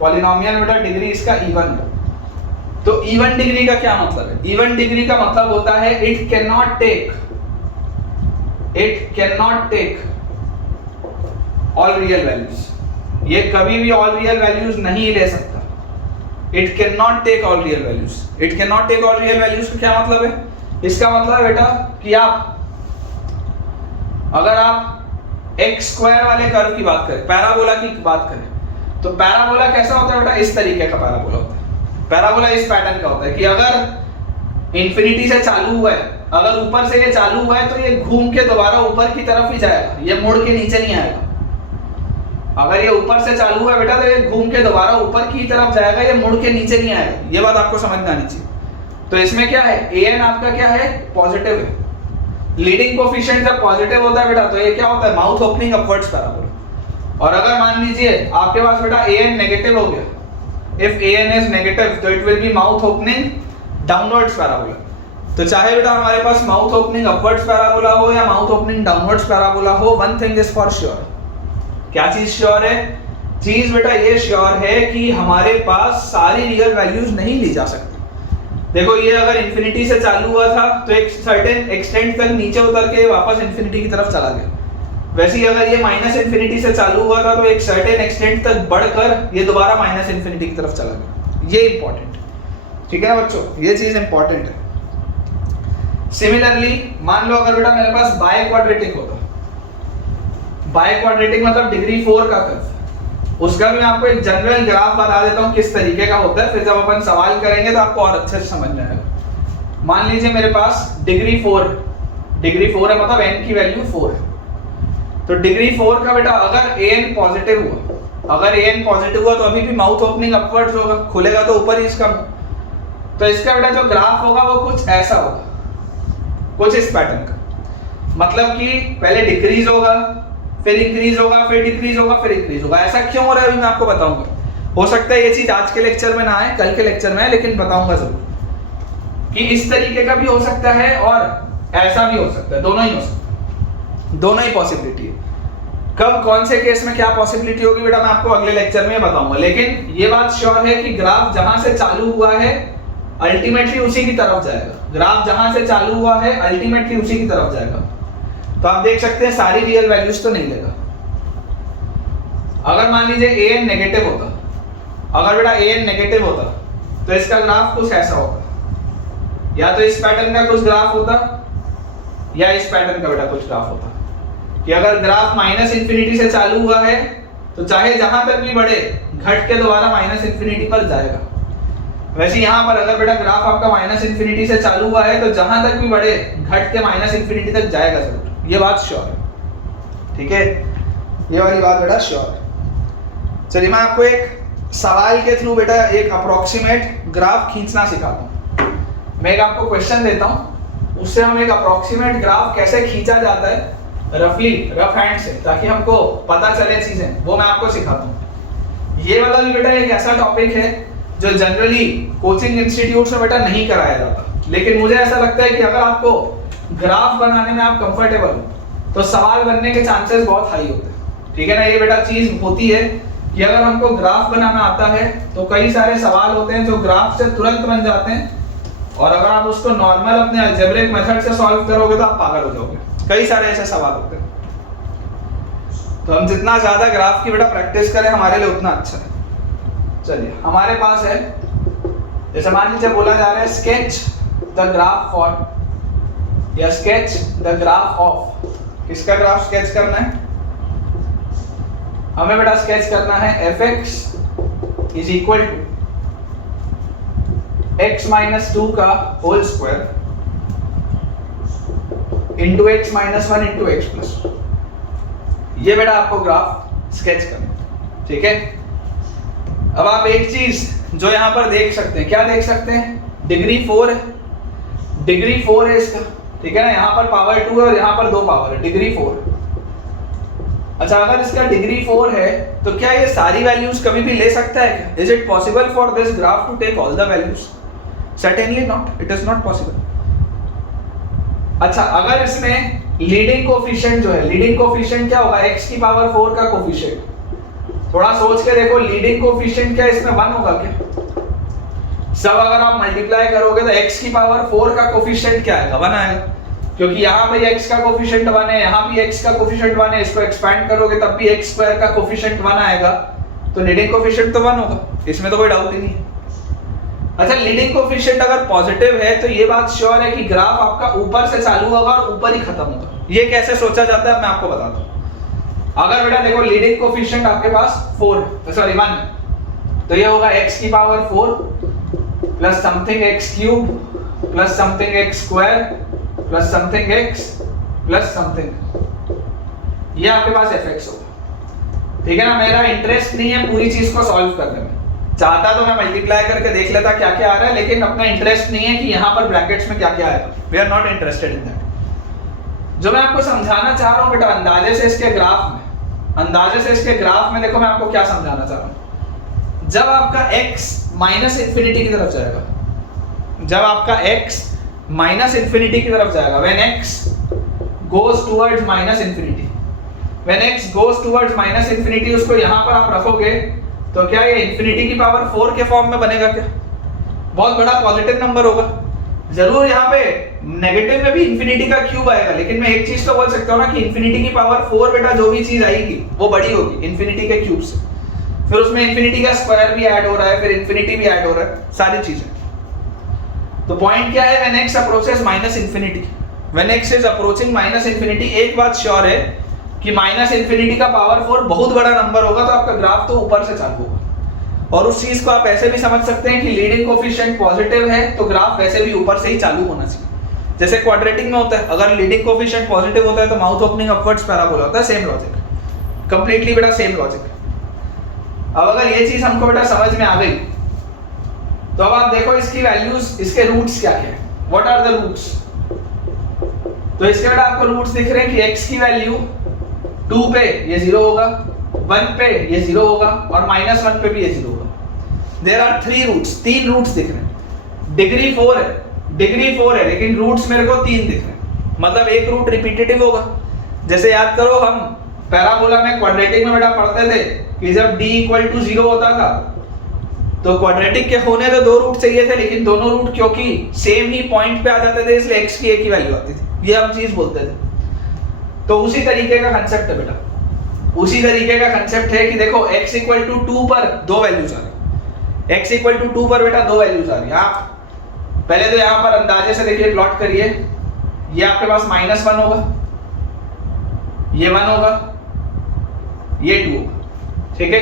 पॉलिनोमियल बेटा डिग्री इसका इवन है, तो इवन डिग्री का क्या मतलब है, इवन डिग्री का मतलब होता है it can not take all real values, ये कभी भी ऑल रियल वैल्यूज नहीं ले सकता। It can not take all real values, it can not take all real values का क्या मतलब है, इसका मतलब है बेटा कि अगर आप एक्स स्क्वायर वाले कर्व की बात करें, पैराबोला की बात करें, तो पैराबोला कैसा होता है बेटा, इस तरीके का पैराबोला होता है। पैराबोला इस पैटर्न का होता है कि अगर इंफिनिटी से चालू हुआ है, अगर ऊपर से ये चालू हुआ है तो ये घूम के दोबारा ऊपर की तरफ ही जाएगा, ये मुड़ के नीचे नहीं आएगा। अगर ये ऊपर से चालू हुआ है बेटा तो ये घूम के दोबारा ऊपर की तरफ जाएगा, ये मुड़ के नीचे नहीं आएगा। ये बात आपको समझ में आनी चाहिए। तो इसमें क्या है, an आपका क्या है, पॉजिटिव है, लीडिंग कोफिशिएंट जब पॉजिटिव होता है बेटा तो ये क्या होता है, माउथ ओपनिंग अपवर्ड्स पैराबोला। और अगर मान लीजिए आपके पास बेटा an नेगेटिव हो गया, इफ an इज नेगेटिव तो it will be mouth opening downwards parabola. तो चाहे बेटा हमारे पास माउथ ओपनिंग अपवर्ड्स पैराबोला हो या माउथ ओपनिंग डाउनवर्ड्स पैराबोला हो, one thing is for sure. क्या चीज श्योर है? चीज बेटा ये श्योर है कि हमारे पास सारी रियल वैल्यूज नहीं ली जा सकती। देखो ये अगर इंफिनिटी से चालू हुआ था तो एक सर्टेन एक्सटेंट तक नीचे उतर के वापस इंफिनिटी की तरफ चला गया। वैसे ही अगर ये माइनस इंफिनिटी से चालू हुआ था तो एक सर्टेन एक्सटेंट तक बढ़कर ये दोबारा माइनस इंफिनिटी की तरफ चला गया। ये इंपॉर्टेंट, ठीक है ना बच्चों, ये चीज इंपॉर्टेंट है। सिमिलरली मान लो अगर बेटा मेरे पास बाय क्वाड्रेटिक होता, बाय क्वाड्रेटिक मतलब डिग्री 4 का कर्व, उसका भी मैं आपको एक जनरल ग्राफ बता देता हूं किस तरीके का होता है, फिर जब अपन सवाल करेंगे तो आपको और अच्छे से समझ में आएगा। मान लीजिए मेरे पास डिग्री 4 है, मतलब n की वैल्यू 4 है। तो डिग्री 4 का बेटा अगर an पॉजिटिव हुआ, अगर an पॉजिटिव हुआ तो अभी भी माउथ ओपनिंग अपवर्ड्स होगा, खुलेगा तो ऊपर ही इसका। तो इसका बेटा जो ग्राफ होगा वो कुछ ऐसा होगा, कुछ इस पैटर्न का, मतलब कि पहले डिक्रीज होगा, फिर इंक्रीज होगा, फिर डिक्रीज होगा, फिर इंक्रीज होगा। ऐसा क्यों हो रहा है अभी मैं आपको बताऊंगा। हो सकता है ये चीज आज के लेक्चर में ना आए, कल के लेक्चर में है, लेकिन बताऊंगा जरूर कि इस तरीके का भी हो सकता है और ऐसा भी हो सकता है, दोनों ही हो सकता है, दोनों ही पॉसिबिलिटी है। कब कौन से केस में क्या पॉसिबिलिटी होगी बेटा मैं आपको अगले लेक्चर में बताऊंगा, लेकिन ये बात श्योर है कि ग्राफ जहां से चालू हुआ है अल्टीमेटली उसी की तरफ जाएगा। ग्राफ जहां से चालू हुआ है अल्टीमेटली उसी की तरफ जाएगा। तो आप देख सकते हैं सारी रियल वैल्यूज तो नहीं लेगा। अगर मान लीजिए an नेगेटिव होता, अगर बेटा an नेगेटिव होता तो इसका ग्राफ कुछ ऐसा होता, या तो इस पैटर्न का कुछ ग्राफ होता या इस पैटर्न का बेटा कुछ ग्राफ होता। कि अगर ग्राफ माइनस इंफिनिटी से चालू हुआ है तो चाहे जहां तक भी बढ़े घट के दोबारा माइनस इंफिनिटी पर जाएगा। वैसे यहाँ पर अगर बेटा ग्राफ आपका माइनस इंफिनिटी से चालू हुआ है तो जहां तक भी बढ़े घट के माइनस इंफिनिटी तक जाएगा जरूर, ये बात श्योर है, ठीक है, ये वाली बात बेटा श्योर है। चलिए मैं आपको एक सवाल के थ्रू बेटा एक अप्रोक्सीमेट ग्राफ खींचना सिखाता हूँ। मैं एक आपको क्वेश्चन देता हूँ, उससे हम एक अप्रोक्सीमेट ग्राफ कैसे खींचा जाता है रफली, रफ हैंड से, ताकि हमको पता चले चीजें, वो मैं आपको सिखाता हूँ। ये वाला भी बेटा एक ऐसा टॉपिक है जो जनरली कोचिंग इंस्टीट्यूट में बेटा नहीं कराया जाता, लेकिन मुझे ऐसा लगता है कि अगर आपको ग्राफ बनाने में आप कंफर्टेबल हो तो सवाल बनने के चांसेस बहुत हाई होते हैं, ठीक है ना। ये बेटा चीज होती है कि अगर हमको ग्राफ बनाना आता है तो कई सारे सवाल होते हैं जो ग्राफ से तुरंत बन जाते हैं, और अगर आप उसको नॉर्मल अपने अलजेब्रिक मेथड से सॉल्व करोगे तो आप पागल हो जाओगे। कई सारे ऐसे सवाल होते हैं, तो हम जितना ज्यादा ग्राफ की बेटा प्रैक्टिस करें हमारे लिए उतना अच्छा है। चलिए हमारे पास है, जैसे मान लीजिए बोला जा रहा है स्केच द ग्राफ फॉर, या स्केच द ग्राफ ऑफ, किसका ग्राफ स्केच करना है हमें बेटा? स्केच करना है fx is equal to x minus 2 का whole square into x minus 1 into x plus. ये बेटा आपको ग्राफ स्केच करना, ठीक है। अब आप एक चीज जो यहां पर देख सकते हैं, क्या देख सकते हैं? डिग्री 4 है, डिग्री 4 है इसका, ठीक है ना। यहाँ पर पावर 2 है और यहाँ पर 2 पावर है, डिग्री 4। अच्छा अगर इसका डिग्री 4 है तो क्या ये सारी वैल्यूज कभी भी ले सकता है क्या? Is it possible for this graph to take all the values? Certainly not, it is not possible. अच्छा अगर इसमें लीडिंग कोफिशिएंट जो है, लीडिंग कोफिशिएंट क्या होगा? x की पावर 4 का कोफिशिएंट। थोड़ा सोच के देखो, लीडिंग कोफिशिएंट क्या इसमें 1 होगा क्या? सब अगर आप मल्टीप्लाई करोगे तो x की पावर 4 का कोफिशिएंट क्या आएगा? 1 आएगा, क्योंकि यहाँ पे x का कोफिशिएंट 1 है, यहाँ भी x का कोफिशिएंट 1 है। इसको एक्सपैंड करोगे तब भी x स्क्वायर का कोफिशिएंट 1 आएगा, तो लीडिंग कोफिशिएंट तो 1 होगा, इसमें तो कोई डाउट ही नहीं है। अच्छा लीडिंग कोफिशिएंट अगर पॉजिटिव है तो ये बात श्योर है कि ग्राफ आपका ऊपर से चालू होगा और ऊपर ही खत्म होगा। ये कैसे सोचा जाता है मैं आपको बताता हूँ। अगर बेटा देखो लीडिंग कोफिशिएंट आपके पास 4 सॉरी 1 है, तो ये होगा x की power 4 plus something x cube plus something x square plus something x plus something, ये आपके पास fx होगा, ठीक है ना। मेरा इंटरेस्ट नहीं है पूरी चीज को सॉल्व करने में, चाहता तो मैं मल्टीप्लाई करके देख लेता क्या क्या आ रहा है, लेकिन अपना इंटरेस्ट नहीं है कि यहाँ पर ब्रैकेट्स में क्या क्या आएगा। We are not interested in that. जो मैं आपको समझाना चाह रहा हूं बेटा अंदाजे से इसके ग्राफ में देखो मैं आपको क्या समझाना चाह रहा हूं। जब आपका x माइनस इंफिनिटी की तरफ जाएगा, जब आपका x माइनस इंफिनिटी की तरफ जाएगा, when x goes towards minus infinity, when x goes towards minus infinity, उसको यहां पर आप रखोगे तो क्या ये इंफिनिटी की पावर 4 के फॉर्म में बनेगा? क्या बहुत बड़ा पॉजिटिव नंबर होगा। जरूर यहाँ पे नेगेटिव में भी इंफिनिटी का क्यूब आएगा, लेकिन मैं एक चीज तो बोल सकता हूँ ना कि इंफिनिटी की पावर 4 बेटा जो भी चीज आएगी वो बड़ी होगी इंफिनिटी के क्यूब से। फिर उसमें इंफिनिटी का स्क्वायर भी ऐड हो रहा है, फिर इंफिनिटी भी ऐड हो रहा है, सारी चीजें। तो पॉइंट क्या है? When x approaches minus infinity, when x is approaching minus infinity, एक बात श्योर है कि माइनस इंफिनिटी का पावर 4 बहुत बड़ा नंबर होगा, तो आपका ग्राफ तो ऊपर से चालू होगा। और उस चीज को आप ऐसे भी समझ सकते हैं कि लीडिंग कोफिशिएंट पॉजिटिव है तो ग्राफ वैसे भी ऊपर से ही चालू होना चाहिए। जैसे क्वाड्रेटिक में होता है, अगर लीडिंग कोफिशिएंट पॉजिटिव होता है तो माउथ ओपनिंग अपवर्ड्स पैराबोला होता है। सेम लॉजिक, कंप्लीटली बेटा सेम लॉजिक। अब अगर ये चीज हमको बेटा समझ में आ गई तो अब आप देखो इसकी वैल्यूज, इसके रूट्स क्या क्या है, व्हाट आर द रूट्स। तो इसके बेटा आपको रूट्स दिख रहे हैं कि x की वैल्यू 2 पे ये 0 होगा, 1 पे ये 0 होगा और -1 पे भी ये 0 होगा। देयर आर 3 रूट्स, 3 रूट्स दिख रहे हैं। डिग्री 4 है, डिग्री 4 है, लेकिन रूट्स मेरे को 3 दिख रहे हैं, मतलब एक रूट रिपीटेटिव होगा। जैसे याद करो हम पैराबोला में क्वाड्रेटिक में बेटा पढ़ते थे कि जब d इक्वल टू 0 होता था तो क्वाड्रेटिक के होने तो 2 रूट चाहिए थे, लेकिन दोनों रूट क्योंकि सेम ही पॉइंट पे आ जाते थे इसलिए x की एक ही वैल्यू आती थी, ये हम चीज बोलते थे। तो उसी तरीके का कंसेप्ट है बेटा, उसी तरीके का कंसेप्ट है कि देखो x इक्वल टू 2 पर 2 वैल्यूज आ रही, x इक्वल टू 2 पर बेटा 2 वैल्यूज आ रही है। आप पहले तो यहाँ पर अंदाजे से देखिए, प्लॉट करिए, ये आपके पास -1 होगा, ये 1 होगा, ये 2 होगा, ठीक है।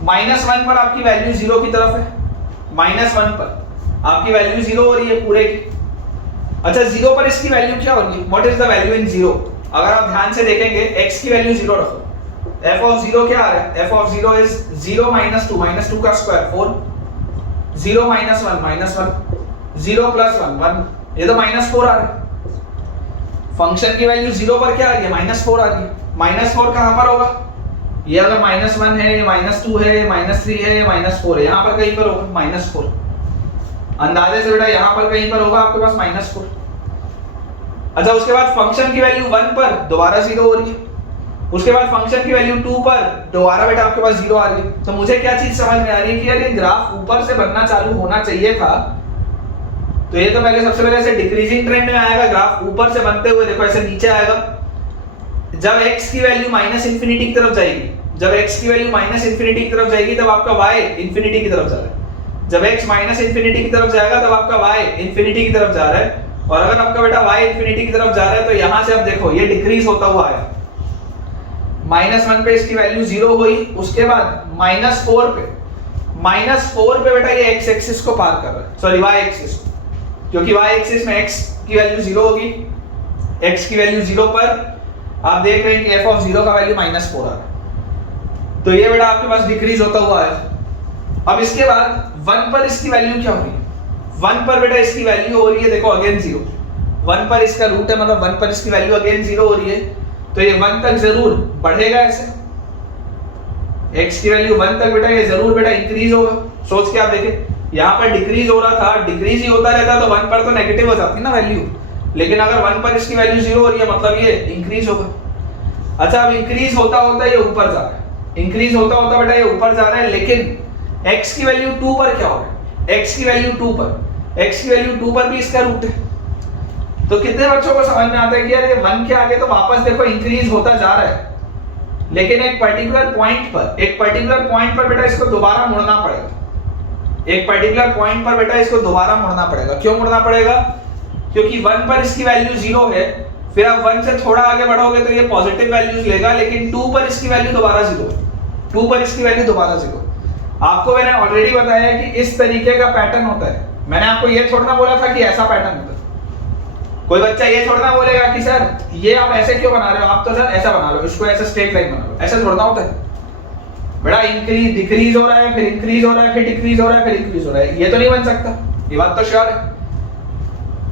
-1 पर आपकी वैल्यू 0 की तरफ है, -1 पर आपकी वैल्यू 0 हो रही है पूरे की। अच्छा 0 पर इसकी वैल्यू क्या होगी? What is the value in 0? अगर आप ध्यान से देखेंगे x की वैल्यू 0 रखो, f of 0 क्या आ रहा है? f of 0 is 0 minus 2 का स्क्वायर 4, 0 minus 1 -1, 0 plus 1 1, ये तो -4 आ रहा है। फंक्शन की वैल्यू 0 पर क्या आ रही है? -4 आ रही है। -4 कहां पर होगा? ये अगर -1 है, ये -2 है, ये -3 है, ये -4 है, यहां पर कहीं पर होगा -4। अंदाजे से बेटा यहां पर कहीं पर होगा आपके पास -4। अच्छा उसके बाद फंक्शन की वैल्यू 1 पर दोबारा 0 हो रही है, उसके बाद फंक्शन की वैल्यू 2 पर दोबारा बेटा आपके पास 0 आ रही है। तो मुझे क्या चीज समझ में आ रही है कि यार ये ग्राफ ऊपर से बनना चालू होना चाहिए था, तो ये तो पहले सबसे पहले ऐसे डिक्रीजिंग ट्रेंड में आएगा, ग्राफ ऊपर से बनते हुए देखो ऐसे नीचे आएगा। जब x की वैल्यू माइनस इंफिनिटी की तरफ जाएगी, जब x की वैल्यू माइनस इंफिनिटी की तरफ जाएगी तब आपका y इंफिनिटी की तरफ जा रहा है। जब x माइनस इंफिनिटी की तरफ जाएगा तब आपका y इंफिनिटी की तरफ जा रहा है। और अगर आपका बेटा y इंफिनिटी की तरफ जा रहा है तो यहां से अब देखो ये डिक्रीज होता हुआ आया, -1 पे इसकी वैल्यू 0 हुई, उसके बाद -4 पे बेटा ये x एक्सिस को पार कर रहा है, सॉरी y एक्सिस, क्योंकि y एक्सिस में x की वैल्यू 0 होगी, x की वैल्यू 0 पर आप देख रहे हैं कि f of 0 का वैल्यू -4 आ रहा है, तो ये बेटा आपके पास डिक्रीज होता हुआ है। अब इसके बाद 1 पर इसकी वैल्यू क्या हो रही है? 1 पर बेटा इसकी वैल्यू हो रही है देखो अगेन 0, 1 पर इसका रूट है, मतलब 1 पर इसकी वैल्यू अगेन 0 हो रही है, तो ये 1 तक जरूर बढ़ेगा। ऐसे x की वैल्यू 1 तक बेटा ये जरूर बेटा इंक्रीज होगा। सोच के आप देखें, यहाँ पर डिक्रीज हो रहा था, डिक्रीज ही होता रहता तो 1 पर तो नेगेटिव हो जाती ना वैल्यू, लेकिन अगर 1 पर इसकी वैल्यू 0 हो रही है मतलब ये इंक्रीज होगा। अच्छा अब इंक्रीज होता होता ये ऊपर जा रहा है, इंक्रीज होता होता बेटा ये ऊपर जा रहा है, लेकिन x की वैल्यू 2 पर क्या हो रहा है? x की वैल्यू 2 पर, x की वैल्यू 2 पर भी इसका रूट है। तो कितने बच्चों को समझ में आता है कि यार ये 1 के आगे तो वापस देखो इंक्रीज होता जा रहा है, लेकिन एक पर्टिकुलर पॉइंट पर बेटा इसको दोबारा मुड़ना पड़ेगा, एक पर्टिकुलर पॉइंट पर बेटा इसको दोबारा मुड़ना पड़ेगा। क्यों मुड़ना पड़ेगा? क्योंकि 1 पर इसकी वैल्यू 0 है, फिर आप 1 से थोड़ा आगे बढ़ोगे तो ये पॉजिटिव वैल्यूज लेगा, लेकिन 2 पर इसकी वैल्यू दोबारा 0, 2 पर इसकी वैल्यू दोबारा 0। आपको मैंने ऑलरेडी बताया कि इस तरीके का पैटर्न होता है, मैंने आपको ये थोड़ा ना बोला था कि ऐसा पैटर्न होता है। कोई बच्चा ये थोड़ा ना बोलेगा कि सर ये आप ऐसे क्यों बना रहे हो, आप तो सर ऐसा बना रहे हो, इसको ऐसे स्ट्रेट लाइन बना रहे हो, ऐसा थोड़ा होता है बेटा। इंक्रीज डिक्रीज हो रहा है, फिर इंक्रीज हो रहा है, फिर डिक्रीज हो रहा है, फिर इंक्रीज हो रहा है, ये तो नहीं बन सकता, ये बात तो श्योर है।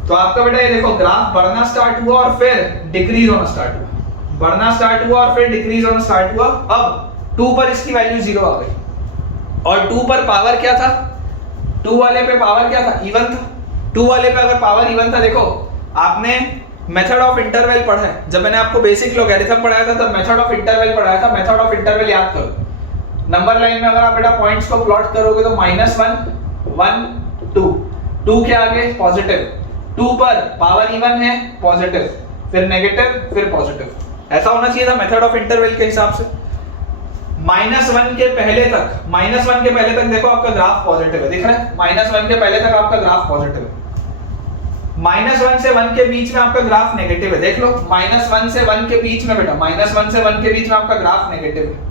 तो आपका बेटा ये देखो ग्राफ बढ़ना स्टार्ट हुआ और फिर डिक्रीज होना स्टार्ट हुआ, बढ़ना स्टार्ट हुआ और फिर डिक्रीज होना स्टार्ट हुआ। अब 2 पर इसकी वैल्यू 0 आ गई और 2 पर पावर क्या था, 2 वाले पे पावर क्या था, इवन था। 2 वाले पे अगर पावर इवन था, देखो आपने मेथड ऑफ इंटरवल पढ़ा है, जब मैंने आपको बेसिक लॉगरिथम पढ़ाया था तब मेथड ऑफ इंटरवल पढ़ाया था। मेथड ऑफ इंटरवल याद करो, नंबर लाइन में अगर आप बेटा पॉइंट्स को प्लॉट करोगे तो -1 1 2, 2 के आगे पॉजिटिव, 2 पर पावर इवन है पॉजिटिव, फिर नेगेटिव, फिर पॉजिटिव, ऐसा होना चाहिए था मेथड ऑफ इंटरवल के हिसाब से। -1 के पहले तक, -1 के पहले तक देखो आपका ग्राफ पॉजिटिव है, दिख रहा है, -1 के पहले तक आपका ग्राफ पॉजिटिव है। -1 से 1 के बीच में आपका ग्राफ नेगेटिव है, देख लो -1 से 1 के बीच में बेटा, -1 से 1 के बीच में आपका ग्राफ नेगेटिव है।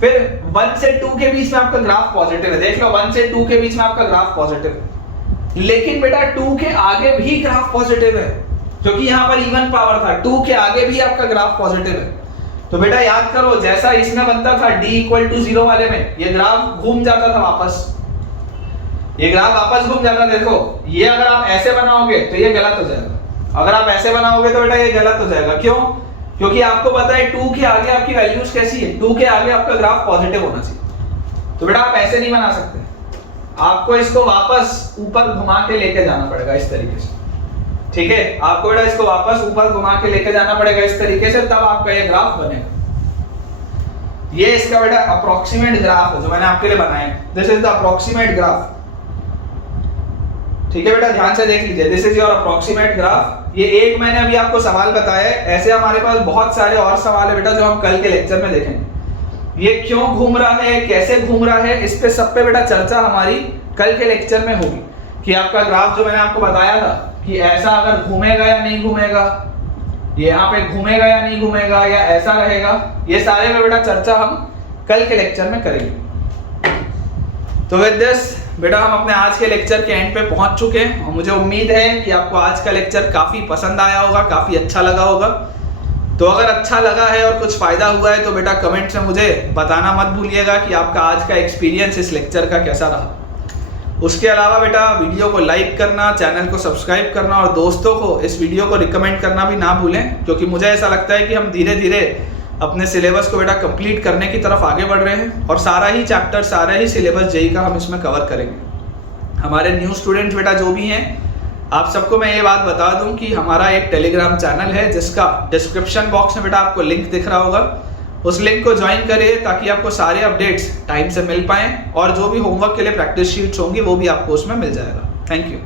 फिर 1 से 2 के बीच में आपका ग्राफ पॉजिटिव है, देख लो 1 से 2 के बीच में आपका ग्राफ पॉजिटिव है। लेकिन बेटा 2 के आगे भी ग्राफ पॉजिटिव है, क्योंकि यहां पर इवन पावर था, 2 के आगे भी आपका ग्राफ पॉजिटिव है। तो बेटा याद करो, जैसा इसमें बनता था d = 0 वाले में, ये ग्राफ घूम जाता था वापस, ये ग्राफ वापस घूम जाता। देखो ये अगर आप ऐसे बनाओगे तो ये गलत हो जाएगा, अगर आप ऐसे बनाओगे तो बेटा ये गलत हो जाएगा। क्यों? क्योंकि आपको पता है 2 के आगे आपकी वैल्यूज कैसी है, 2 के आगे आपका ग्राफ पॉजिटिव होना चाहिए। तो बेटा आप ऐसे नहीं बना सकते, आपको इसको वापस ऊपर घुमा के लेके जाना पड़ेगा इस तरीके से, ठीक है, आपको बेटा इसको वापस ऊपर घुमा के लेके जाना पड़ेगा इस तरीके से, तब आपका ये ग्राफ बनेगा। ये इसका बेटा अप्रोक्सीमेट ग्राफ है जो मैंने आपके लिए बनाया है, this is the approximate graph, ठीक है बेटा, ध्यान से देख लीजिए, this is your approximate graph. ये एक मैंने अभी आपको सवाल बताया है, ऐसे हमारे पास बहुत सारे और सवाल है बेटा जो हम कल के लेक्चर में देखेंगे। ये क्यों घूम रहा है, कैसे घूम रहा है, इस पे सब पे बेटा चर्चा हमारी कल के लेक्चर में होगी, कि आपका ग्राफ जो मैंने आपको बताया था कि ऐसा अगर घूमेगा या नहीं घूमेगा, ये यहाँ पे घूमेगा या नहीं घूमेगा, या ऐसा रहेगा, ये सारे में बेटा चर्चा हम कल के लेक्चर में करेंगे। तो विद दिस बेटा हम अपने आज के लेक्चर के एंड पे पहुंच चुके हैं और मुझे उम्मीद है कि आपको आज का लेक्चर काफी पसंद आया होगा, काफी अच्छा लगा होगा। तो अगर अच्छा लगा है और कुछ फायदा हुआ है तो बेटा कमेंट्स में मुझे बताना मत भूलिएगा कि आपका आज का एक्सपीरियंस इस लेक्चर का कैसा रहा। उसके अलावा बेटा वीडियो को लाइक करना, चैनल को सब्सक्राइब करना और दोस्तों को इस वीडियो को रिकमेंड करना भी ना भूलें, क्योंकि मुझे ऐसा लगता है कि हम धीरे धीरे अपने सिलेबस को बेटा कंप्लीट करने की तरफ आगे बढ़ रहे हैं और सारा ही चैप्टर, सारा ही सिलेबस जेईई का हम इसमें कवर करेंगे। हमारे न्यू स्टूडेंट्स बेटा जो भी हैं, आप सबको मैं ये बात बता दूं कि हमारा एक टेलीग्राम चैनल है जिसका डिस्क्रिप्शन बॉक्स में बेटा आपको लिंक दिख रहा होगा, उस लिंक को ज्वाइन करिए ताकि आपको सारे अपडेट्स टाइम से मिल पाएँ और जो भी होमवर्क के लिए प्रैक्टिस शीट्स होंगी वो भी आपको उसमें मिल जाएगा। Thank you.